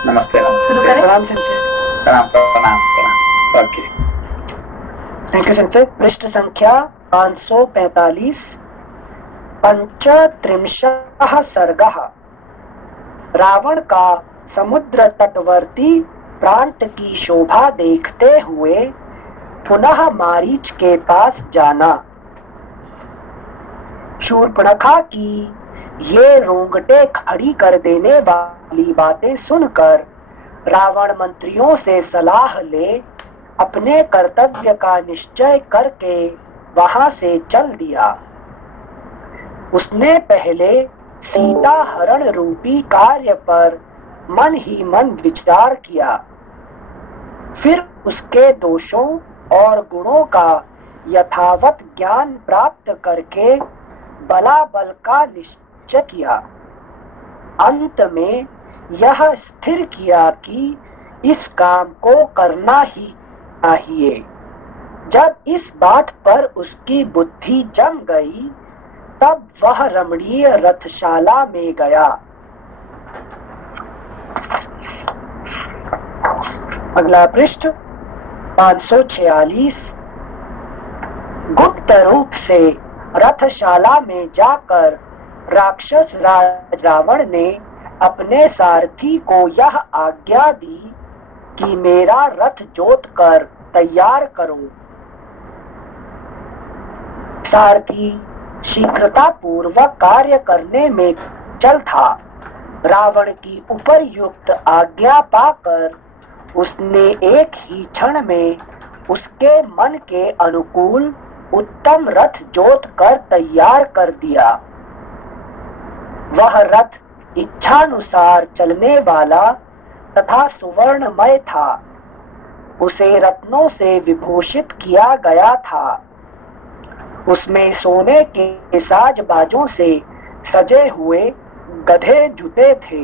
नमस्ते शुरू नमस्ते। करें। प्रणाम संजय। प्रणाम प्रणाम प्रणाम। ओके। Thank you Sanjay. पृष्ठ संख्या 545। पंचत्रिंशः सर्गः। रावण का समुद्र तटवर्ती प्रांत की शोभा देखते हुए पुनः मारीच के पास जाना। शूर्पणखा की ये रोंगटे खड़ी कर देने वाली बातें सुनकर रावण मंत्रियों से सलाह ले अपने कर्तव्य का निश्चय करके वहां से चल दिया। उसने पहले सीता हरण रूपी कार्य पर मन ही मन विचार किया, फिर उसके दोषों और गुणों का यथावत ज्ञान प्राप्त करके बलाबल का निश्चय किया। अंत में यह स्थिर किया कि इस काम को करना ही चाहिए। जब इस बात पर उसकी बुद्धि जम गई, तब वह रमणीय रथशाला में गया। अगला पृष्ठ 546। गुप्त रूप से रथशाला में जाकर राक्षस राज रावण ने अपने सारथी को यह आज्ञा दी कि मेरा रथ जोत कर तैयार करो। सारथी शीघ्रता पूर्वक कार्य करने में चल था। रावण की उपरयुक्त आज्ञा पाकर उसने एक ही क्षण में उसके मन के अनुकूल उत्तम रथ जोत कर तैयार कर दिया। वह रथ इच्छानुसार चलने वाला तथा सुवर्णमय था। उसे रत्नों से विभूषित किया गया था। उसमें सोने के साजबाजों से सजे हुए गधे जुटे थे,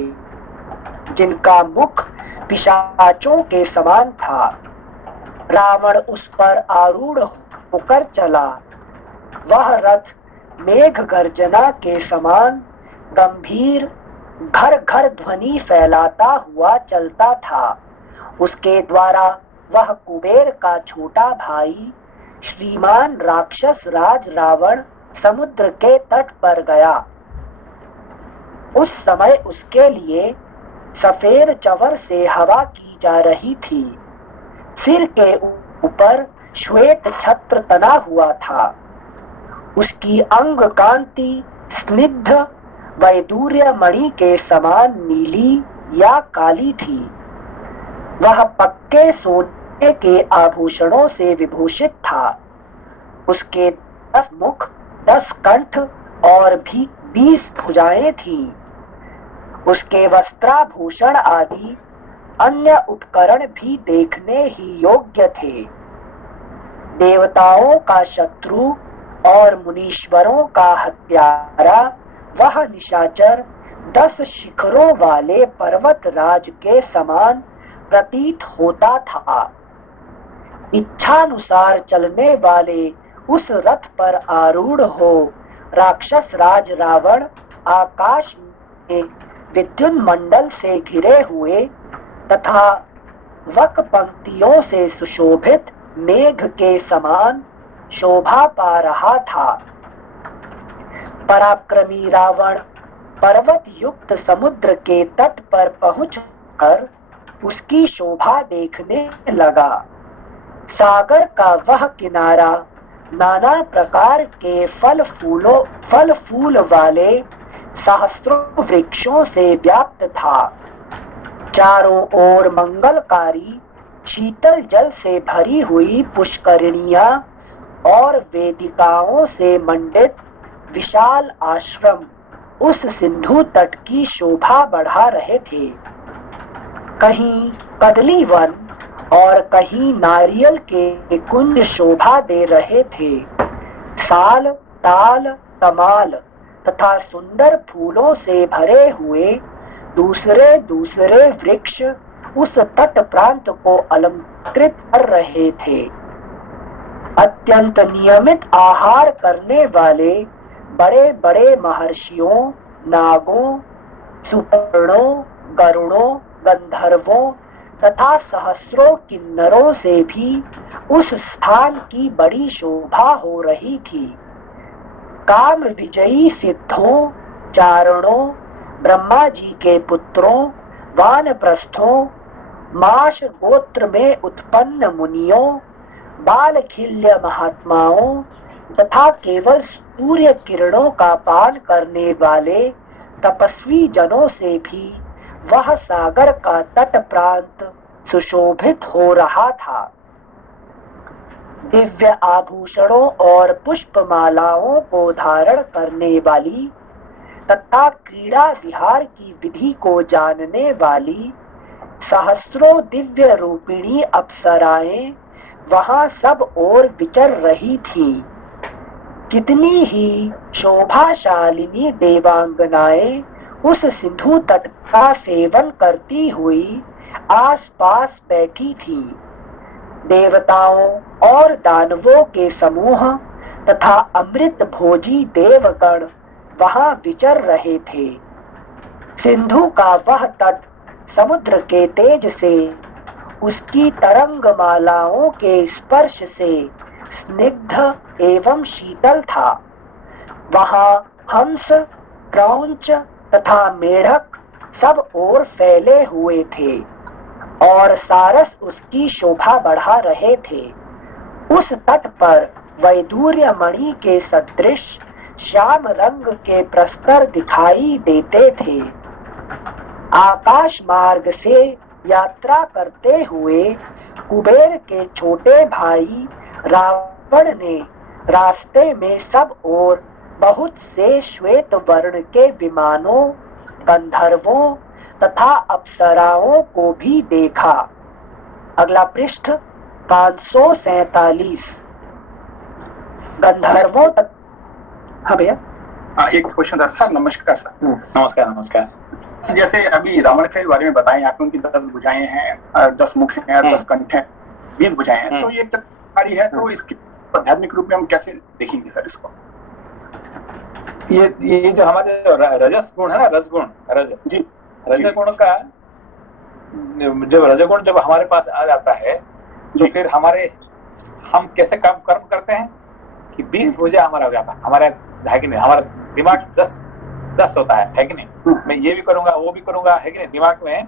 जिनका मुख पिशाचों के समान था। रावण उस पर आरूढ़ होकर चला। वह रथ मेघ गर्जना के समान गंभीर घर घर ध्वनि फैलाता हुआ चलता था। उसके द्वारा वह कुबेर का छोटा भाई श्रीमान राक्षस राज रावण समुद्र के तट पर गया। उस समय उसके लिए सफेद चवर से हवा की जा रही थी। सिर के ऊपर श्वेत छत्र तना हुआ था। उसकी अंग कांति स्निग्ध वैदूर्य मणि के समान नीली या काली थी। वह पक्के सोने के आभूषणों से विभूषित था। उसके 10 मुख, 10 कंठ और भी 20 भुजाएं थीं। उसके वस्त्राभूषण आदि अन्य उपकरण भी देखने ही योग्य थे। देवताओं का शत्रु और मुनीश्वरों का हत्यारा वह निशाचर 10 शिखरों वाले पर्वत राज के समान प्रतीत होता था। इच्छानुसार चलने वाले उस रथ पर आरूढ़ हो राक्षस राज रावण आकाश में विद्युत मंडल से घिरे हुए तथा वक पंक्तियों से सुशोभित मेघ के समान शोभा पा रहा था। पराक्रमी रावण पर्वत युक्त समुद्र के तट पर पहुंचकर उसकी शोभा देखने लगा। सागर का वह किनारा नाना प्रकार के फल फूल वाले सहस्त्रों वृक्षों से व्याप्त था। चारों ओर मंगलकारी शीतल जल से भरी हुई पुष्करिणियां और वेदिकाओं से मंडित विशाल आश्रम उस सिंधु तट की शोभा बढ़ा रहे थे। कहीं कदली वन और कहीं नारियल के कुंज शोभा दे रहे थे। साल, ताल, तमाल तथा सुंदर फूलों से भरे हुए दूसरे दूसरे वृक्ष उस तट प्रांत को अलंकृत कर रहे थे। अत्यंत नियमित आहार करने वाले बड़े बड़े महर्षियों, नागों, सुपर्णों गरुड़ों, गंधर्वों तथा सहस्रों किन्नरों से भी उस स्थान की बड़ी शोभा हो रही थी। काम विजयी सिद्धों, चारणों, ब्रह्मा जी के पुत्रों, वानप्रस्थों, माश गोत्र में उत्पन्न मुनियों, बालखिल्य महात्माओं तथा केवल सूर्य किरणों का पान करने वाले तपस्वी जनों से भी वह सागर का तट प्रांत सुशोभित हो रहा था। दिव्य आभूषणों और पुष्पमालाओं को धारण करने वाली तथा क्रीड़ा विहार की विधि को जानने वाली सहस्रों दिव्य रूपिणी अप्सराएं वहां सब ओर विचर रही थी। कितनी ही शोभाशालिनी देवांगनाएं उस सिंधु तट का सेवन करती हुई आसपास बैठी थी। देवताओं और दानवों के समूह तथा अमृत भोजी देवगण वहां विचर रहे थे। सिंधु का वह तट समुद्र के तेज से, उसकी तरंगमालाओं के स्पर्श से स्निग्ध एवं शीतल था। वहां हंस, क्रौंच तथा मेढक सब ओर फैले हुए थे और सारस उसकी शोभा बढ़ा रहे थे। उस तट पर वैदूर्य मणि के सदृश श्याम रंग के प्रस्तर दिखाई देते थे। आकाश मार्ग से यात्रा करते हुए कुबेर के छोटे भाई रावण ने रास्ते में सब ओर बहुत से श्वेत वर्ण के विमानों, गंधर्वों तथा अप्सराओं को भी देखा। अगला पृष्ठ 547। गंधर्वों हाँ भैया। एक क्वेश्चन था सर। नमस्कार सर। नमस्कार नमस्कार। जैसे अभी रावण के बारे में बताएं, आप उनकी 10 भुजाएं हैं, 10 मुख हैं, 10 कंठ हैं, 20 भुजाएं हैं, तो ये तत्कारी है, तो इसके आध्यात्मिक रूप में हम कैसे देखेंगे सर इसको? ये जो हमारे रजस गुण है ना, रजगुण, रजगुण का जब रजगुण जब हमारे पास आ जाता है तो फिर हम कैसे कर्म करते हैं कि 20 भुजा हमारा हो जाता है, हमारा है कि नहीं, हमारा दिमाग 10 होता है कि नहीं। मैं ये भी करूंगा, वो भी करूंगा, है कि नहीं, दिमाग में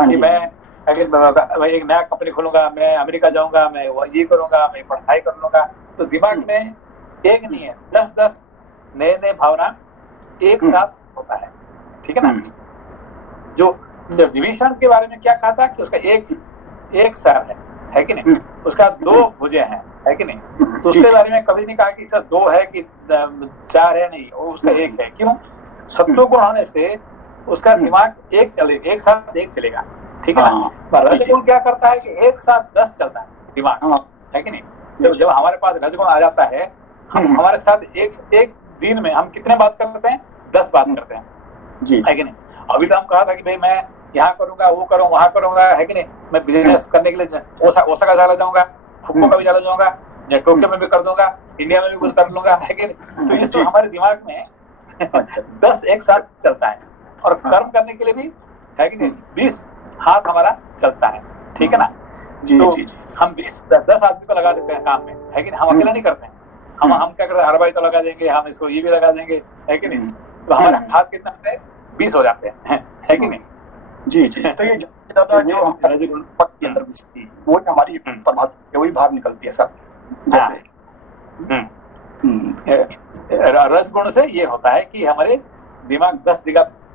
कि मैं एक नया कंपनी खोलूंगा, मैं अमेरिका जाऊंगा, मैं ये करूंगा, मैं पढ़ाई कर लूंगा। तो दिमाग में एक नहीं है, 10 नए भावना एक साथ होता है, ठीक है ना। जो विभीषण के बारे में क्या कहा था कि उसका एक सर है कि नहीं, उसका 2 भुजें हैं, है कि नहीं। तो उसके बारे में कभी नहीं कहा कि सर 2 है कि 4 है, नहीं, वो उसका 1 है। क्यों? सत्व गुण होने से उसका दिमाग एक साथ चलेगा, ठीक है ना। रजगुण क्या करता है कि एक साथ 10 चलता है दिमाग, है कि नहीं। जब हमारे पास रजगुण आ जाता है, हम हमारे साथ एक दिन में हम कितने बात करते हैं? 10 बात करते हैं जी, है कि नहीं। अभी तो हम कहा था कि भाई मैं यहाँ करूंगा, वो करूँ, वहां करूंगा, है कि नहीं। मैं बिजनेस करने के लिए ओसाका चला जाऊंगा, फुकुओका भी चला जाऊंगा, या टोक्यो में भी कर दूंगा, इंडिया में भी कुछ कर लूंगा, है कि नहीं। तो ये तो हमारे दिमाग में 10 एक साथ चलता है। और कर्म करने के लिए भी, है कि नहीं, 20 हाथ हमारा चलता है, ठीक है ना। तो हम 10 आदमी को लगा देते हैं काम में, है कि नहीं। हम अकेला नहीं करते हैं, हम क्या करते हैं, हरबाई तो लगा देंगे, हम इसको ये भी लगा देंगे, है कि नहीं। तो हमारे हाथ कितने होते हैं? 20 हो जाते हैं, है कि नहीं। जी। तो ये ज्यादा जो हमारे के अंदर घुसती वो हमारी प्रभाव वही बाहर निकलती है सर। रजगुण से ये होता है कि हमारे दिमाग 10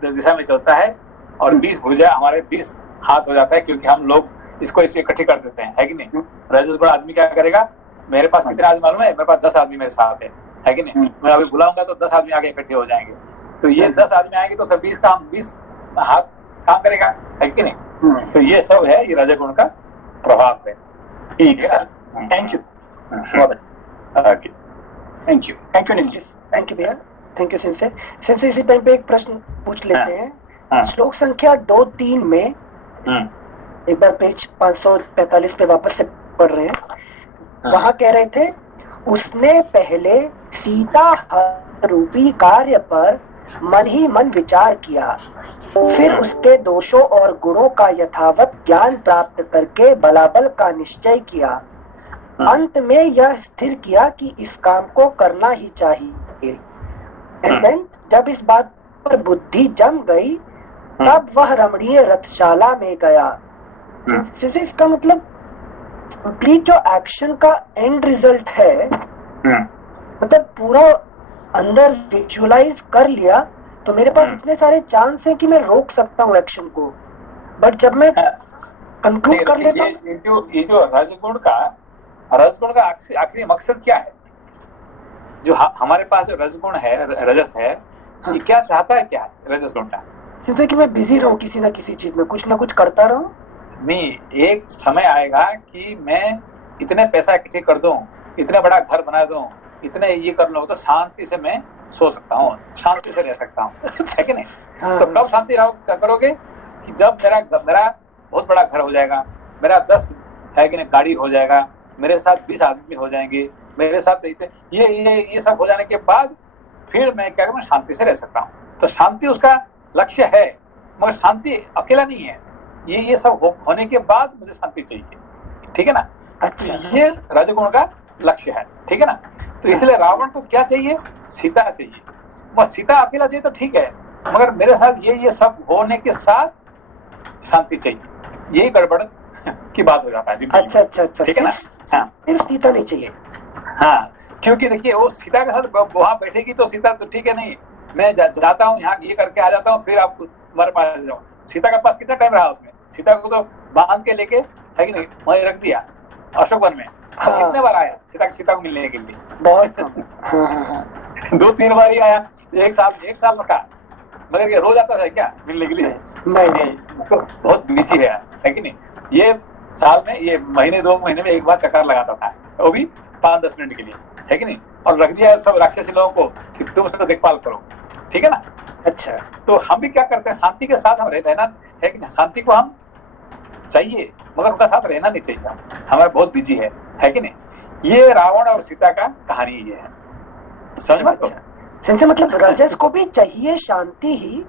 दिशा में चलता है और 20 भुजा हमारे 20 हाथ हो जाता है, क्योंकि हम लोग इसको इकट्ठी कर देते हैं, है कि नहीं। रजगुण आदमी क्या करेगा? मेरे पास कितने आदमी मालूम है? मेरे पास 10 आदमी मेरे साथ है कि नहीं। मैं अभी बुलाऊंगा तो 10 आदमी आगे इकट्ठे हो जाएंगे। तो ये 10 आदमी आएंगे तो सब 20 हाथ काम करेगा, है कि नहीं। तो ये सब है, ये रजगुण का प्रभाव है। ठीक है sir, thank you. Thank you भैया, थैंक यू सिंसे। इसी टाइम पे एक प्रश्न पूछ लेते हैं। श्लोक संख्या 2-3 में एक बार पेज 545 पे वापस से पढ़ रहे हैं। वहां कह रहे थे, उसने पहले सीता रूपी कार्य पर मन ही मन विचार किया, फिर उसके दोषों और गुणों का यथावत ज्ञान प्राप्त करके बलाबल का निश्चय किया। अंत में यह स्थिर किया कि इस काम को करना ही चाहिए। And then, जब इस बात पर बुद्धि जम गई तब वह रमणीय रथशाला में गया। जैसे इसका मतलब कंप्लीट जो एक्शन का एंड रिजल्ट है, मतलब पूरा अंदर विजुअलाइज कर लिया तो मेरे पास इतने सारे चांस हैं कि मैं रोक सकता हूँ एक्शन को, बट जब मैं कंक्लूड कर लेता हूँ। ये जो रजगुण का आखिरी मकसद क्या है? जो हमारे पास रजगुण है, रजस है, ये क्या चाहता है? क्या है रजस गुण का? जैसे कि मैं बिजी रहूं किसी ना किसी चीज में, कुछ ना कुछ करता रहूं। नहीं, एक समय आएगा कि मैं इतने पैसा इकट्ठे कर दूं, इतना बड़ा घर बना दूं, इतने ये कर लूं तो शांति से मैं सो सकता हूँ, शांति से रह सकता हूँ, है कि नहीं? तो कब शांति करोगे? कि जब मेरा बहुत बड़ा घर हो जाएगा, मेरा 10 है कि नहीं गाड़ी हो जाएगा, मेरे साथ 20 आदमी हो जाएंगे, मेरे साथ ये सब हो जाने के बाद फिर मैं क्या करूँ? शांति से रह सकता हूँ। तो शांति उसका लक्ष्य है, मगर शांति अकेला नहीं है। ये सब होने के बाद मुझे शांति चाहिए, ठीक है ना? अच्छा, ये रजगुण का लक्ष्य है, ठीक है ना? तो इसलिए रावण को क्या चाहिए? सीता चाहिए। वह सीता अकेला चाहिए तो ठीक है, मगर मेरे साथ ये सब होने के साथ शांति चाहिए। यही गड़बड़ की बात हो जाता है। अच्छा, ठीक है ना? हाँ, सिर्फ सीता नहीं चाहिए। हाँ, क्योंकि देखिए वो सीता के साथ वहां बैठेगी तो सीता तो ठीक है, नहीं मैं जाता हूँ यहाँ ये करके आ जाता हूँ, फिर आप तुम्हारे पास जाओ। सीता के पास कितना टाइम रहा उसमें? सीता को तो बांध के लेके, है कि नहीं, वहीं रख दिया अशोक वन में। हाँ। कितने बार आया सीता को मिलने के लिए? बहुत 2-3 बार ही आया, एक साल रखा, मगर ये रोज आता था क्या मिलने के लिए? नहीं, तो बहुत बिजी है कि नहीं? ये साल में, ये महीने 2 महीने में एक बार चक्कर लगाता था, वो भी 5-10 मिनट के लिए, है कि नहीं? और रख दिया सब राक्षसी लोगों को कि तुम उसका देखभाल करो, ठीक है ना? अच्छा, तो हम भी क्या करते हैं? शांति के साथ हम रहना है कि नहीं? शांति को हम चाहिए, मगर उनका साथ रहना नहीं चाहिए, हमारा बहुत बिजी है कि नहीं? ये रावण और सीता का कहानी ये है, समझ में? तो मतलब रजस को भी चाहिए शांति ही,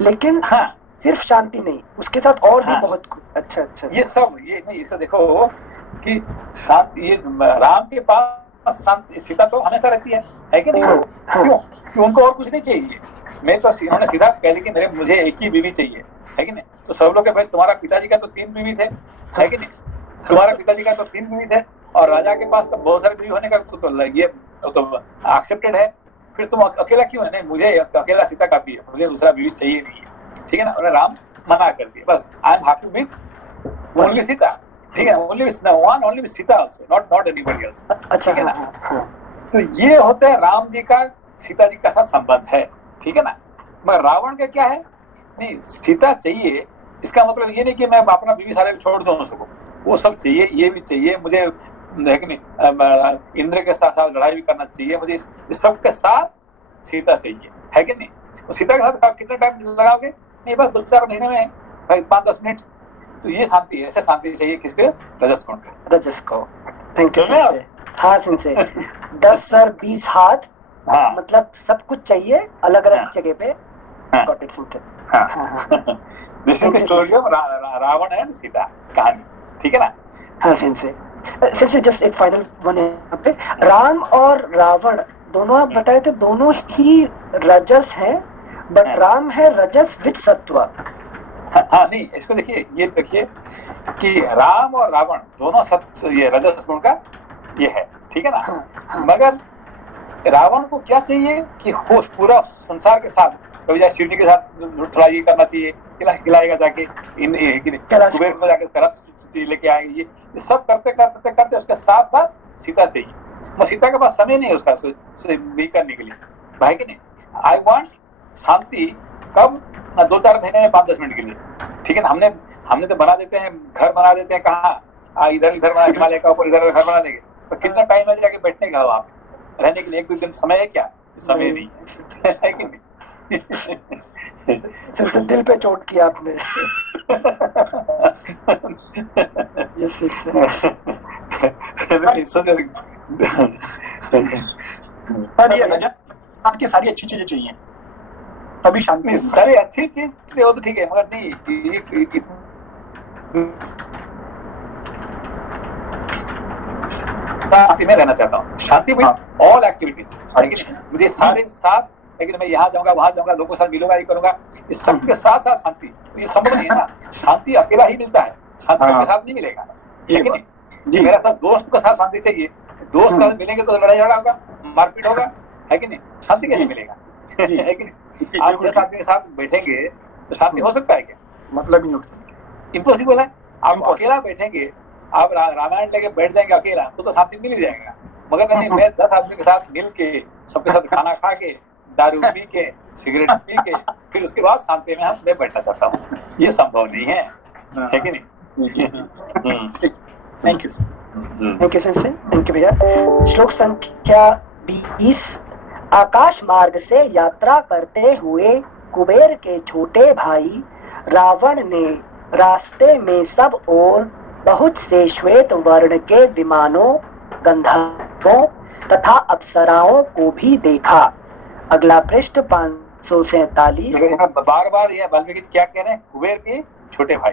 लेकिन हाँ, सिर्फ शांति नहीं, उसके साथ और भी बहुत कुछ। अच्छा, ये सब ये नहीं, इसको देखो कि शांति, ये राम के पास शांति, सीता तो हमेशा रहती है कि नहीं? क्यों? उनको और कुछ नहीं चाहिए। मैं तो उन्होंने सीधा कह दिया कि मुझे एक ही बीवी चाहिए, है कि नहीं? तो सब लोग, भाई तुम्हारा पिताजी का तो 3 बीवी थे, है कि नहीं? तुम्हारा पिताजी का तो 3 बीवी थे, और राजा के पास तो बहुत सारी बीवी होने का तो ये तो एक्सेप्टेड है। फिर तुम अकेला क्यों है? नहीं, मुझे अकेला सीता काफी है, मुझे दूसरा बीवी चाहिए नहीं है, ठीक है ना? उन्हें राम मना कर दिया, बस I am happy with only Sita, ठीक है? Only with Sita also, not anybody else, ठीक है ना? तो ये होता है राम जी का सीता जी का साथ संबंध है, ठीक है ना? मगर रावण का क्या है? नहीं, सीता चाहिए, इसका मतलब ये नहीं कि मैं अपना बीवी सारे छोड़ दूं उसको, वो सब चाहिए, ये भी चाहिए मुझे, है कि नहीं? इंद्र के साथ लड़ाई भी करना चाहिए मुझे, इस सब के साथ सीता चाहिए, है कि नहीं? तो सीता के साथ कितना टाइम लगाओगे? नहीं, बस 2-4 महीने में, भाई 5-10 मिनट। तो ये शांति है, ऐसे शांति चाहिए किसके? रजस गुण के। रजस को। Thank you. हाँ सिंसे 10 सर 20 हाथ, हाँ, मतलब सब कुछ चाहिए अलग अलग जगह पे। Got it sensei. This is the story of Ravan and Sita कहानी, ठीक है ना? हाँ सिंसे जस्ट एक फाइनल वन है यहाँ पे, राम और रावण दोनों आप बताए थे, दोनों ही रजस है, बट राम है रजस विद सत्व। हाँ, नहीं, इसको देखिए, ये देखिए कि राम और रावण दोनों ये रजस गुण का ये है, ठीक है ना? मगर रावण को क्या चाहिए कि पूरा संसार के साथ, कभी जाए शिव जी के साथ थोड़ा ये करना चाहिए, खिलाएगा जाके, कुबेर को जाके तरफ लेके आएंगे, ये सब करते करते करते उसके साथ साथ सीता चाहिए। वो सीता के पास समय नहीं है उसका भी करने के लिए, भाई कि नहीं? आई वांट शांति कब? 2-4 महीने में 5-10 मिनट के लिए, ठीक है ना? हमने तो बना देते हैं, घर बना देते हैं, कहाँ इधर बना, हिमालय का ऊपर इधर घर बना देंगे, तो कितना टाइम लग जाके बैठने का वहां पे रहने के लिए? 1-2 दिन समय है क्या? समय नहीं है कि नहीं? दिल पे चोट किया आपने। सर ये रजत आपकी सारी अच्छी चीजें चाहिए, तभी शांति। सारी अच्छी चीज से वो तो ठीक है, मगर नहीं शांति में रहना चाहता हूँ। शांति में ऑल एक्टिविटीज, मुझे सारे साथ, लेकिन मैं यहाँ जाऊंगा वहां जाऊंगा, लोगों के साथ मिलूंगा, ये करूंगा, इस सबके साथ साथ शांति, तो ये संभव नहीं है ना। शांति अकेला ही मिलता है, शांति सबके साथ नहीं मिलेगा, लेकिन मेरा सब दोस्त के साथ शांति चाहिए, दोस्त के साथ मिलेंगे तो लड़ाई झगड़ा होगा, मारपीट होगा, है कि नहीं? शांति कैसे मिलेगा? है कि नहीं? आप 10 आदमी के साथ बैठेंगे तो शांति हो सकता है क्या? मतलब ही इम्पॉसिबल है। आप अकेला बैठेंगे, आप रामायण लेके बैठ जाएंगे अकेला तो शांति मिल ही जाएगा, मगर नहीं, मैं 10 आदमी के साथ मिल के, सबके साथ खाना खा के, दारू पी के, सिगरेट पी के, फिर उसके बाद शांति में मैं बैठना चाहता हूँ, ये संभव नहीं है, है कि नहीं? Thank you sensei, thank you भैया। श्लोक संख्या 20। आकाश मार्ग से यात्रा करते हुए कुबेर के छोटे भाई रावण ने रास्ते में सब ओर बहुत से श्वेत वर्ण के विमानों, गंधर्वों तथा अप्सराओं को भी देखा। अगला पृष्ठ 547। बार बार ये वाल्मीकि क्या कह रहे हैं? कुबेर के छोटे भाई,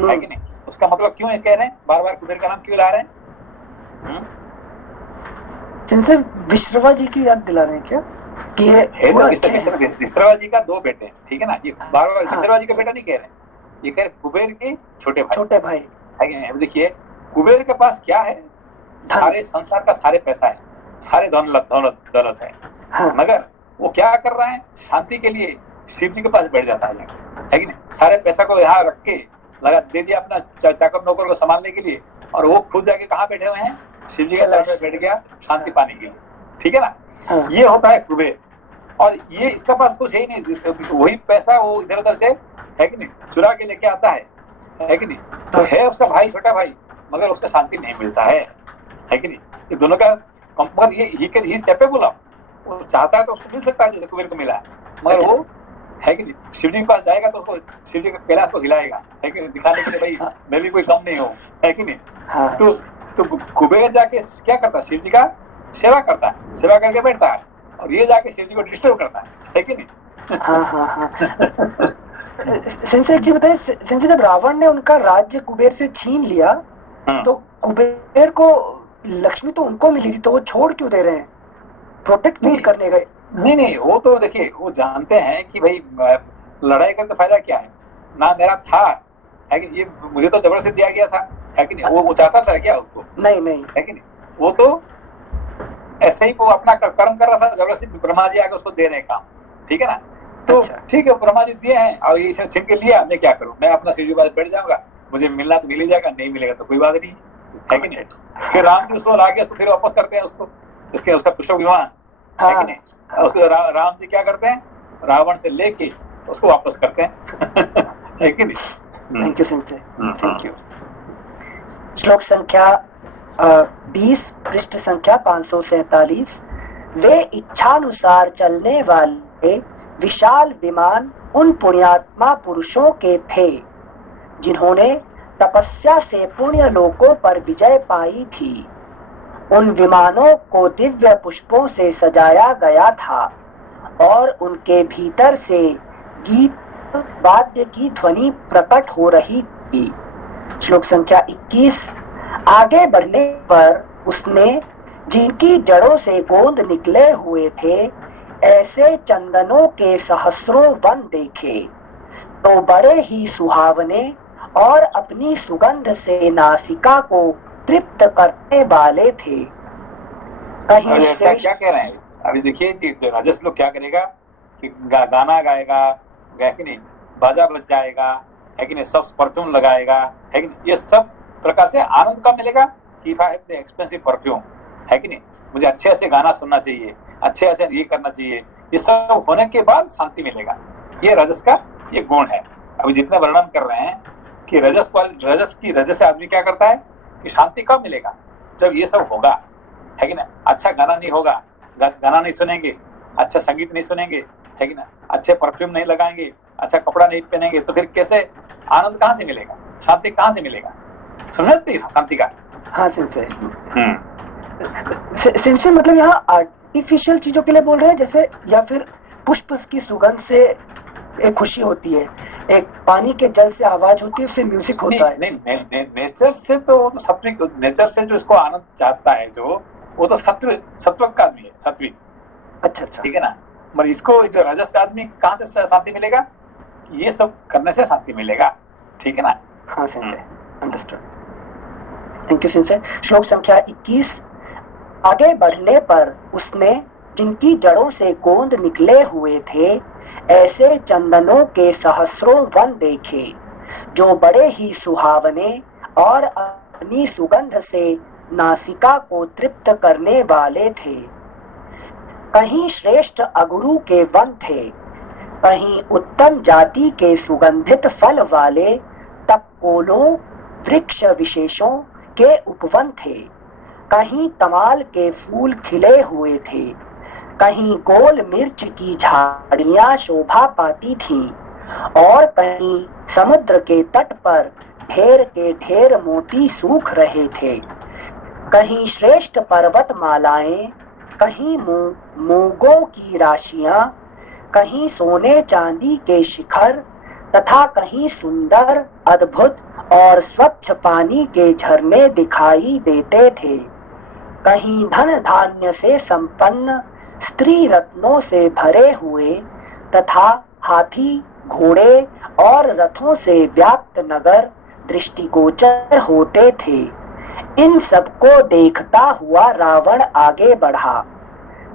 है कि नहीं? उसका मतलब क्यों ये कह रहे हैं? बार बार कुबेर का नाम क्यों ला रहे हैं? जिनसे विश्रवा जी की याद दिला रहे हैं क्या? कि विश्रवा जी का 2 बेटे, ठीक है ना? ये बार बार विश्रवा जी का बेटा नहीं कह रहे, ये कह रहे कुबेर के छोटे भाई, है कि नहीं? अब देखिए, कुबेर के पास क्या है? सारे संसार का सारे पैसा है, सारे दौलत है, मगर वो क्या कर रहा है? शांति के लिए शिव जी के पास बैठ जाता है कि नहीं? सारे पैसा को यहाँ रख के लगा दे दिया अपना चाकर नौकर को संभालने के लिए, और वो खुद जाके कहाँ बैठे हुए हैं? शिव जी के साथ में बैठ गया शांति पाने के लिए, ठीक है ना? ये होता है कुबेर, और ये इसका पास कुछ है ही नहीं, वही पैसा वो इधर उधर से, है कि नहीं, चुरा के लेके आता है कि नहीं? तो है उसका भाई, छोटा भाई, मगर उसका शांति नहीं मिलता है कि नहीं? ये दोनों का कंपन, ये ही कैपेबल ऑफ, वो चाहता है तो उसको मिल सकता है जैसे कुबेर को मिला, मगर वो, है कि नहीं, शिव जी के पास जाएगा तो उसको शिव जी के कैलाश को हिलाएगा, है कि नहीं? दिखाने के लिए भाई मैं भी कोई कम नहीं हूँ, है कि नहीं? तो कुबेर जाके क्या करता है? शिव जी का सेवा करता है, सेवा करके बैठता है, और ये जाके शिव जी को डिस्टर्ब करता है कि नहीं? सेंसे जी बताइए, सेंसे जब रावण ने उनका राज्य कुबेर से छीन लिया, तो कुबेर को लक्ष्मी तो उनको मिली थी, तो वो छोड़ क्यों दे रहे हैं? प्रोटेक्ट नहीं करने गए? नहीं, वो तो देखिए, वो जानते हैं कि भाई लड़ाई करके फायदा क्या है ना, मेरा था, है कि ये मुझे तो जबरदस्ती दिया गया था, है कि नहीं? वो चाहता था क्या उसको? नहीं, है कि नहीं? वो तो ऐसे ही वो अपना कर्म कर रहा था, जबरदस्ती ब्रह्मा जी आके उसको दे रहे काम, ठीक है ना? तो ठीक है, ब्रह्मा जी दिए हैं, और ये छीन के लिया, मैं क्या करूं? मैं अपना शिव जी के पास बैठ जाऊंगा, मुझे मिलना तो मिल ही जाएगा, नहीं मिलेगा तो कोई बात नहीं, है कि नहीं? फिर राम जी उसको लाके तो फिर वापस करते हैं उसको, उसका पुष्प विमान, है कि नहीं? उसको राम जी क्या करते हैं? रावण से लेके उसको वापस करते हैं, है कि नहीं? Thank you sensei, thank you. श्लोक संख्या 20, पृष्ठ संख्या 547। वे इच्छानुसार चलने वाले विशाल विमान उन पुण्यात्मा पुरुषों के थे जिन्होंने तपस्या से पुण्य लोकों पर विजय पाई थी। उन विमानों को दिव्य पुष्पों से सजाया गया था और उनके भीतर से गीत वाद्य की ध्वनि प्रकट हो रही थी। श्लोक संख्या 21। आगे बढ़ने पर उसने जिनकी जड़ों से गोंद निकले हुए थे ऐसे चंदनों के सहस्रों वन देखे, तो बड़े ही सुहावने और अपनी सुगंध से नासिका को तृप्त करने वाले थे। कहीं क्या कह रहे हैं? अभी देखिए कि राजस लोग क्या करेगा कि गाना गाएगा, है कि नहीं, बाजा बज जाएगा, है कि नहीं, सब परफ्यूम लगाएगा, है कि नहीं? ये सब प्रकार से आनंद कब मिलेगा? कि if I have the expensive perfume, है कि नहीं, मुझे अच्छे से गाना सुनना चाहिए, अच्छे से ये करना चाहिए, ये सब होने के बाद शांति मिलेगा। ये रजस का ये गुण है। अभी जितने वर्णन कर रहे हैं कि रजस से आदमी क्या करता है कि शांति कब मिलेगा? जब ये सब होगा, है कि ना, अच्छा गाना नहीं होगा, गाना नहीं सुनेंगे, अच्छा संगीत नहीं सुनेंगे, है कि ना, अच्छे परफ्यूम नहीं लगाएंगे, अच्छा कपड़ा नहीं पहनेंगे, तो फिर कैसे आनंद कहाँ से मिलेगा? शांति कहाँ से मिलेगा? समझते शांति का? हाँ सिंसे मतलब यहाँ आर्टिफिशियल चीजों के लिए बोल रहे हैं जैसे, या फिर पुष्प की सुगंध से एक खुशी होती है, एक पानी के जल से आवाज होती है, उससे म्यूजिक होता है। नहीं, नेचर से तो वो तो सात्विक, नेचर से जो इसको आनंद चाहता है जो, वो तो सत्व का आदमी है, सात्विक। अच्छा, ठीक है ना। मगर इसको जो रजस का आदमी कहाँ से शांति मिलेगा? ये सब करने से शांति मिलेगा। ठीक है ना। हाँ Sanjay, understood. Thank you Sanjay. श्लोक संख्या 21। आगे बढ़ने पर उसने जिनकी जड़ों से गोंद निकले हुए थे ऐसे चंदनों के सहस्रों वन देखे, जो बड़े ही सुहावने और अपनी सुगंध से नासिका को तृप्त करने वाले थे। कहीं श्रेष्ठ अगुरु के वन थे, कहीं उत्तम जाति के सुगंधित फल वाले तपकोलों वृक्ष विशेषों के उपवन थे, कहीं तमाल के फूल खिले हुए थे, कहीं गोल मिर्च की झाड़ियां शोभा पाती थीं, और कहीं समुद्र के तट पर ढेर के ढेर मोती सूख रहे थे। कहीं श्रेष्ठ पर्वत मालाएं, कहीं मूंगों की राशियां, कहीं सोने चांदी के शिखर तथा कहीं सुंदर अद्भुत और स्वच्छ पानी के झरने दिखाई देते थे। कहीं धन धान्य से संपन्न स्त्री रत्नों से भरे हुए तथा हाथी घोड़े और रथों से व्याप्त नगर दृष्टिगोचर होते थे। इन सबको देखता हुआ रावण आगे बढ़ा।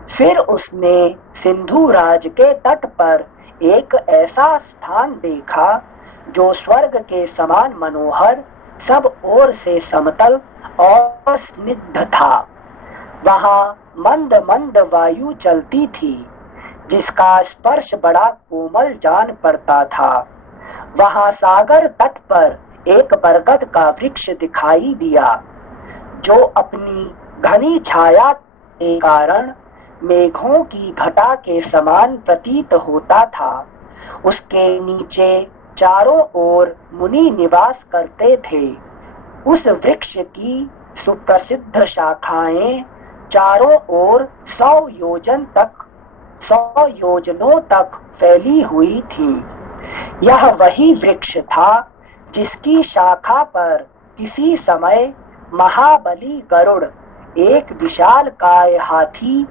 फिर उसने सिंधु राज के तट पर एक ऐसा स्थान देखा जो स्वर्ग के समान मनोहर, सब ओर से समतल और स्निग्ध था। वहां मंद मंद वायु चलती थी, जिसका स्पर्श बड़ा कोमल जान पड़ता था। वहां सागर तट पर एक बरगद का वृक्ष दिखाई दिया, जो अपनी घनी छाया के कारण मेघों की घटा के समान प्रतीत होता था। उसके नीचे चारों ओर मुनि निवास करते थे। उस वृक्ष की सुप्रसिद्ध शाखाएं चारों ओर 100 योजनों तक फैली हुई थी। यह वही वृक्ष था जिसकी शाखा पर किसी समय महाबली गरुड़ एक विशालकाय हाथी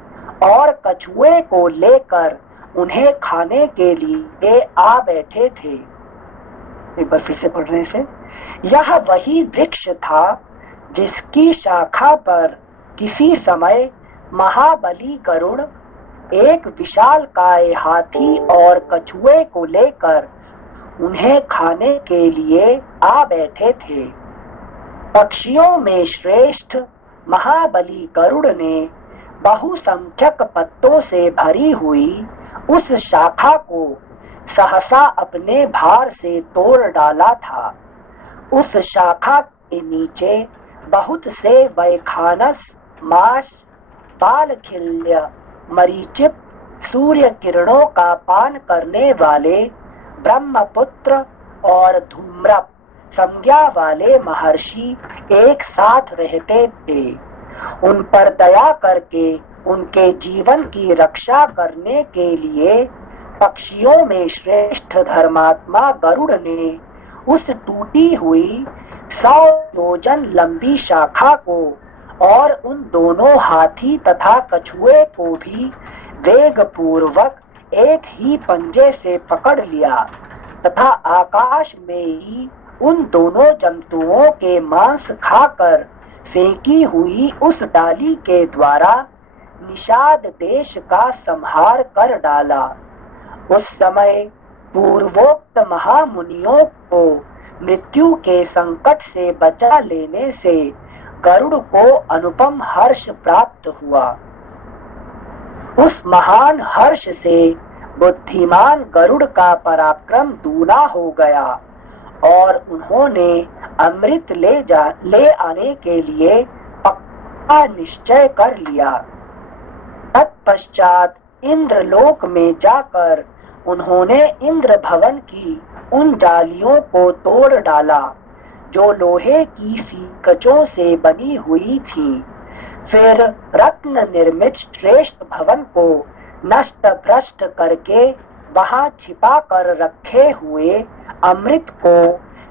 और कछुए को लेकर उन्हें खाने के लिए आ बैठे थे। एक बार फिर से पढ़ने से, यह वही वृक्ष था जिसकी शाखा पर किसी समय महाबली गरुड़ एक विशालकाय हाथी और कछुए को लेकर उन्हें खाने के लिए आ बैठे थे। पक्षियों में श्रेष्ठ महाबली गरुड़ ने बहुसंख्यक पत्तों से भरी हुई उस शाखा को सहसा अपने भार से तोड़ डाला था। उस शाखा के नीचे बहुत से वैखानस, माश, बालखिल्य, मरीचिप, सूर्य किरणों का पान करने वाले ब्रह्मपुत्र और धूम्रप संज्ञा वाले महर्षि एक साथ रहते थे। उन पर दया करके उनके जीवन की रक्षा करने के लिए पक्षियों में श्रेष्ठ धर्मात्मा गरुड़ ने उस टूटी हुई 100 योजन लंबी शाखा को और उन दोनों हाथी तथा कछुए को भी वेग पूर्वक एक ही पंजे से पकड़ लिया तथा आकाश में ही उन दोनों जंतुओं के मांस खाकर फेंकी हुई उस डाली के द्वारा निषाद देश का संहार कर डाला। उस समय पूर्वोक्त महामुनियों को मृत्यु के संकट से बचा लेने से गरुड़ को अनुपम हर्ष प्राप्त हुआ। उस महान हर्ष से बुद्धिमान गरुड़ का पराक्रम दूना हो गया और उन्होंने अमृत ले आने के लिए पक्का निश्चय कर लिया। तत्पश्चात इंद्रलोक में जाकर उन्होंने इंद्र भवन की उन जालियों को तोड़ डाला जो लोहे की सीकचों से बनी हुई थी। फिर रत्न निर्मित श्रेष्ठ भवन को नष्ट भ्रष्ट करके वहां छिपा कर रखे हुए अमृत को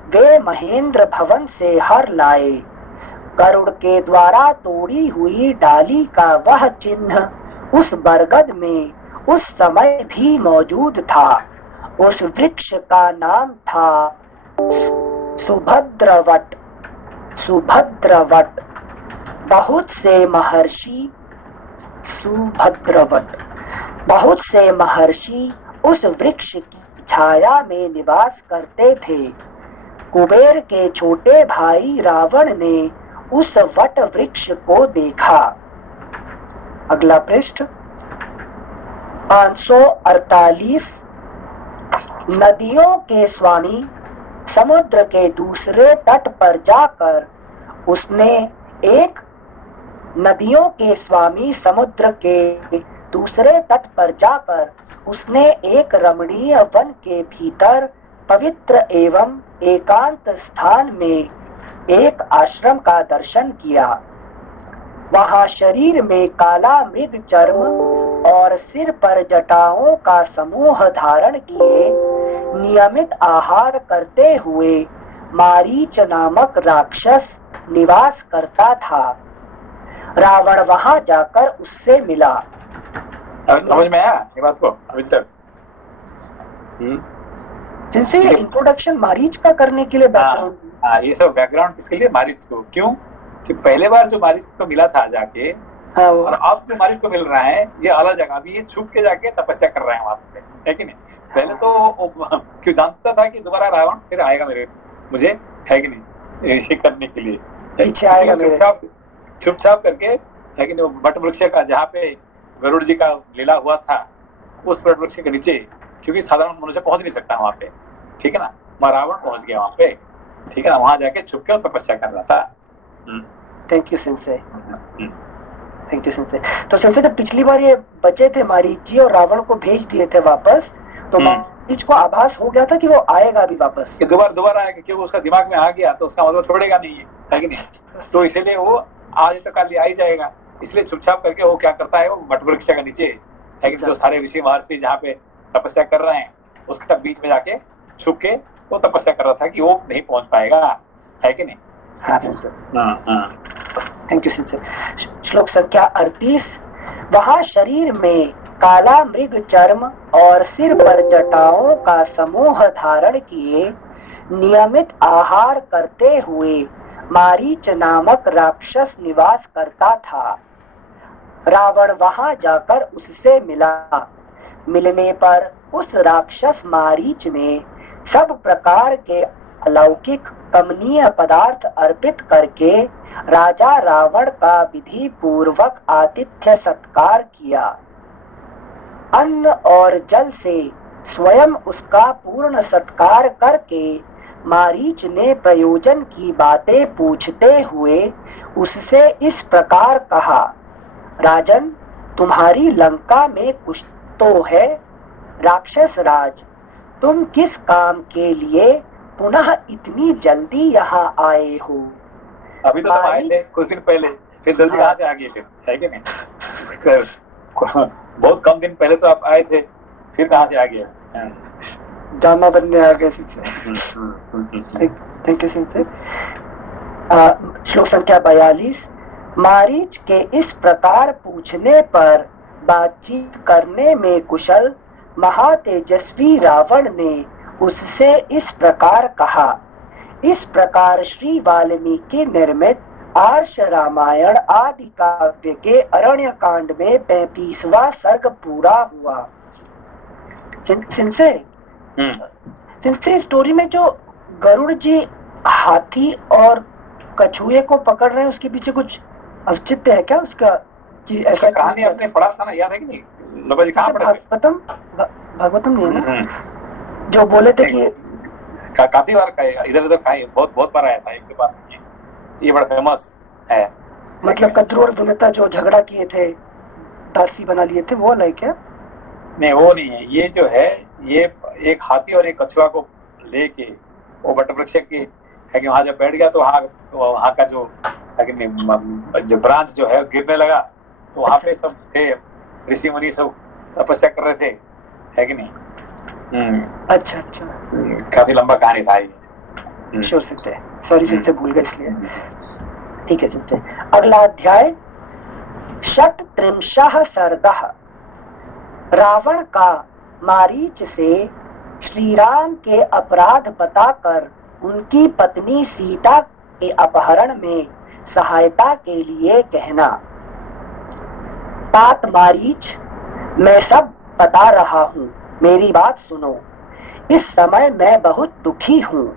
वे महेंद्र भवन से हर लाए। गरुड़ के द्वारा तोड़ी हुई डाली का वह चिन्ह उस बरगद में उस समय भी मौजूद था। उस वृक्ष का नाम था सुभद्रवट। सुभद्रवट। बहुत से महर्षि सुभद्रवट। बहुत से महर्षि उस वृक्ष की छाया में निवास करते थे। कुबेर के छोटे भाई रावण ने उस वट वृक्ष को देखा। अगला पृष्ठ 548। नदियों के स्वामी समुद्र के दूसरे तट पर जाकर उसने एक नदियों के स्वामी समुद्र के दूसरे तट पर जाकर उसने एक रमणीय वन के भीतर पवित्र एवं एकांत स्थान में एक आश्रम का दर्शन किया। वहां शरीर में काला मृग चर्म और सिर पर जटाओं का समूह धारण किए नियमित आहार करते हुए मारीच नामक राक्षस निवास करता था। रावण वहां जाकर उससे मिला। समझ में आया ये बात को अभी तक? जिनसे ये इंट्रोडक्शन मारीच का करने के लिए बैकग्राउंड। हाँ, ये सब बैकग्राउंड किसके लिए? मारीच को। क्यों? कि पहले बार जो मारीच को मिला था जाके, हाँ, और अब जो मारीच को मिल रहा है ये अलग जगह। अभी ये छुप के जाके तपस्या कर रहे हैं वहां पे, है कि नहीं? पहले तो क्यों जानता था कि दोबारा रावण फिर आएगा मुझे, है कि नहीं, ये करने के लिए पीछे आएगा। छुप छाप करके, है कि नहीं, वट वृक्ष का जहाँ पे गरुड़ जी का लीला हुआ था उस वट वृक्ष के नीचे, क्योंकि साधारण मनुष्य पहुंच नहीं सकता वहां पे, ठीक है ना, वहां रावण पहुंच गया वहां पे, ठीक है ना, वहां जाके छुप के तपस्या कर रहा था। Thank you sensei. Thank you sensei. तो सेंसे जब पिछली बार ये बचे थे मारीच जी और रावण को भेज दिए थे वापस, तो मारीच को आभास हो गया था कि वो आएगा अभी वापस, कि दोबारा आएगा, क्योंकि उसका दिमाग में आ गया तो उसका मतलब छोड़ेगा नहीं है कि नहीं? तो इसीलिए वो आज तक काल आ ही जाएगा। इसलिए छुपछाप करके वो क्या करता है, वो वट वृक्ष के नीचे, है कि जो सारे ऋषि महर्षि जहाँ पे तपस्या कर रहे हैं उसके बीच में जाके छुप के वो तपस्या कर रहा था कि वो नहीं पहुंच पाएगा, है कि नहीं? हाँ थैंक यू सर। श्लोक संख्या 38। वहां शरीर में काला मृग चर्म और सिर पर जटाओं का समूह धारण किए नियमित आहार करते हुए मारीच नामक राक्षस निवास करता था। रावण वहां जाकर उससे मिला। मिलने पर उस राक्षस मारीच ने सब प्रकार के अलौकिक कमनीय पदार्थ अर्पित करके राजा रावण का विधि पूर्वक आतिथ्य सत्कार किया। अन्न और जल से स्वयं उसका पूर्ण सत्कार करके मारीच ने प्रयोजन की बातें पूछते हुए उससे इस प्रकार कहा, राजन, तुम्हारी लंका में कुछ तो है। राक्षस राज, तुम किस काम के लिए पुनः इतनी जल्दी यहाँ आए हो? अभी तो तुम आए थे कुछ दिन पहले, फिर जल्दी कहाँ से आ गए फिर, है कि नहीं? बहुत कम दिन पहले तो आप आए थे, फिर कहाँ से आ गए? जामा बनने आ गए। Thank you Singh. श्लोक संख्या 42। मारीच के इस प्रकार पूछने पर बातचीत करने में कुशल महातेजस्वी रावण ने उससे इस प्रकार कहा। इस प्रकार श्री वाल्मीकि निर्मित आर्ष रामायण आदि काव्य के अरण्य कांड में 35वां सर्ग पूरा हुआ। सिंसे स्टोरी में जो गरुड़ जी हाथी और कछुए को पकड़ रहे हैं उसके पीछे कुछ औचित्य है क्या उसका? कि ऐसा कहानी आपने पढ़ा था ना, याद है कि नहीं? भागवतम नहीं है ना, जो बोले थे कि काफी बार इधर उधर खाए, बहुत बार आया था, एक बार ये बड़ा फेमस है। मतलब कद्रू और दुलता जो झगड़ा किए थे, दासी बना लिए थे, वो नहीं क्या? नहीं, वो नहीं है। ये जो है, ये एक हाथी और एक कछुआ को लेके वो वट वृक्ष की है कि वहां जब बैठ गया तो वहाँ का जो ब्रांच जो है गिरने लगा, तो वहाँ पे सब थे ऋषि मुनि सब तपस्या कर रहे थे, है कि नहीं? अच्छा अच्छा, काफी लंबा कहानी था ये। श्योर सकते हैं, सॉरी सकते भूल गए इसलिए। ठीक है सकते। अगला अध्याय षट्त्रिंशः सर्गः। रावण का मारीच से श्री राम के अपराध बताकर उनकी पत्नी सीता के अपहरण में सहायता के लिए कहना। तात मारीच, मैं सब बता रहा हूँ, मेरी बात सुनो। इस समय मैं बहुत दुखी हूँ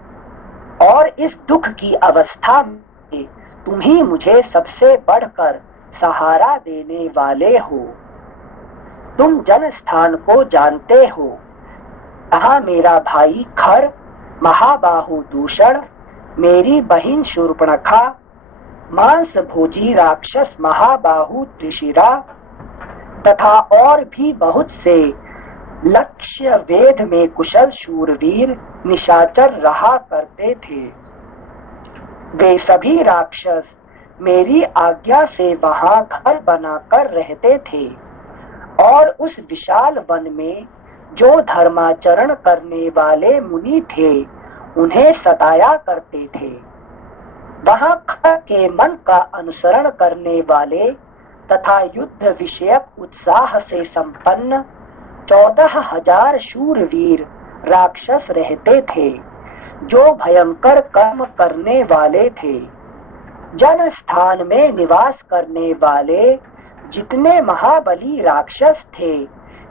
और इस दुख की अवस्था में तुम ही मुझे सबसे बढ़कर सहारा देने वाले हो। तुम जन स्थान को जानते हो, जहाँ मेरा भाई खर, महाबाहु दूषण, मेरी बहन शूर्पणखा, मांस भोजी राक्षस महाबाहु त्रिशिरा तथा और भी बहुत से लक्ष्य वेद में कुशल शूरवीर निशाचर रहा करते थे। वे सभी राक्षस मेरी आज्ञा से वहां घर बनाकर रहते थे और उस विशाल वन में जो धर्माचरण करने वाले मुनि थे उन्हें सताया करते थे। वहां खर के मन का अनुसरण करने वाले तथा युद्ध विषयक उत्साह से संपन्न 14,000 शूरवीर राक्षस रहते थे, जो भयंकर कर्म करने वाले थे। जन स्थान में निवास करने वाले जितने महाबली राक्षस थे,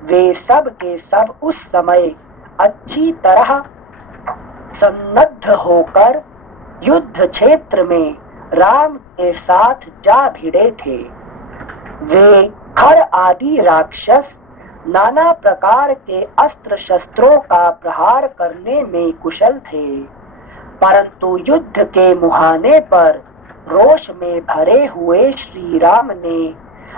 वे सब के सब उस समय अच्छी तरह सन्नद्ध होकर युद्ध क्षेत्र में राम के साथ जा भिड़े थे। वे खर आदि राक्षस नाना प्रकार के अस्त्र शस्त्रों का प्रहार करने में कुशल थे, परंतु युद्ध के मुहाने पर रोष में भरे हुए श्री राम ने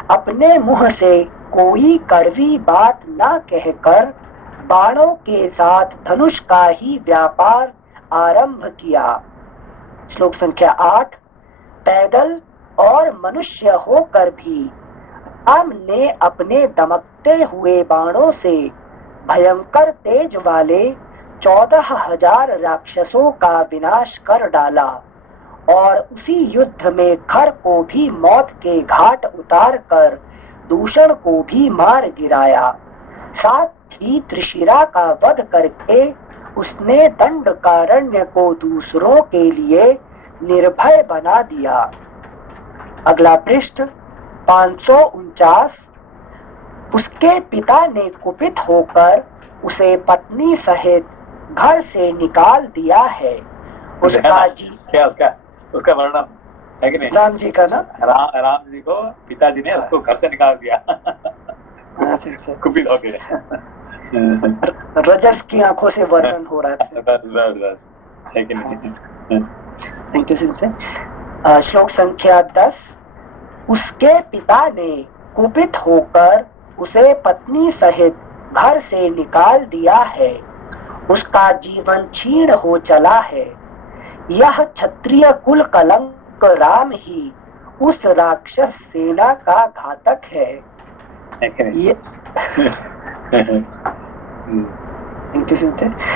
अपने मुंह से कोई कड़वी बात न कहकर बाणों के साथ धनुष का ही व्यापार आरंभ किया। श्लोक संख्या 8। पैदल और मनुष्य होकर भी राम ने अपने दमकते हुए बाणों से भयंकर तेज वाले 14,000 राक्षसों का विनाश कर डाला और उसी युद्ध में खर को भी मौत के घाट उतार कर दूषण को भी मार गिराया। साथ ही त्रिशिरा का वध करके उसने दंडकारण्य को दूसरों के लिए निर्भय बना दिया। अगला पृष्ठ 549। उसके पिता ने कुपित होकर उसे पत्नी सहित घर से निकाल दिया है। उसका जी क्या उसका वर्णन है कि नहीं? राम जी का ना, राम जी को पिताजी ने उसको घर से निकाल दिया कुपित होके। रजस की आंखों से वर्णन हो रहा है कि नहीं? श्लोक संख्या 10। उसके पिता ने कुपित होकर उसे पत्नी सहित घर से निकाल दिया है। उसका जीवन क्षीण हो चला है। यह क्षत्रिय कुल कलंक राम ही उस राक्षस सेना का घातक है।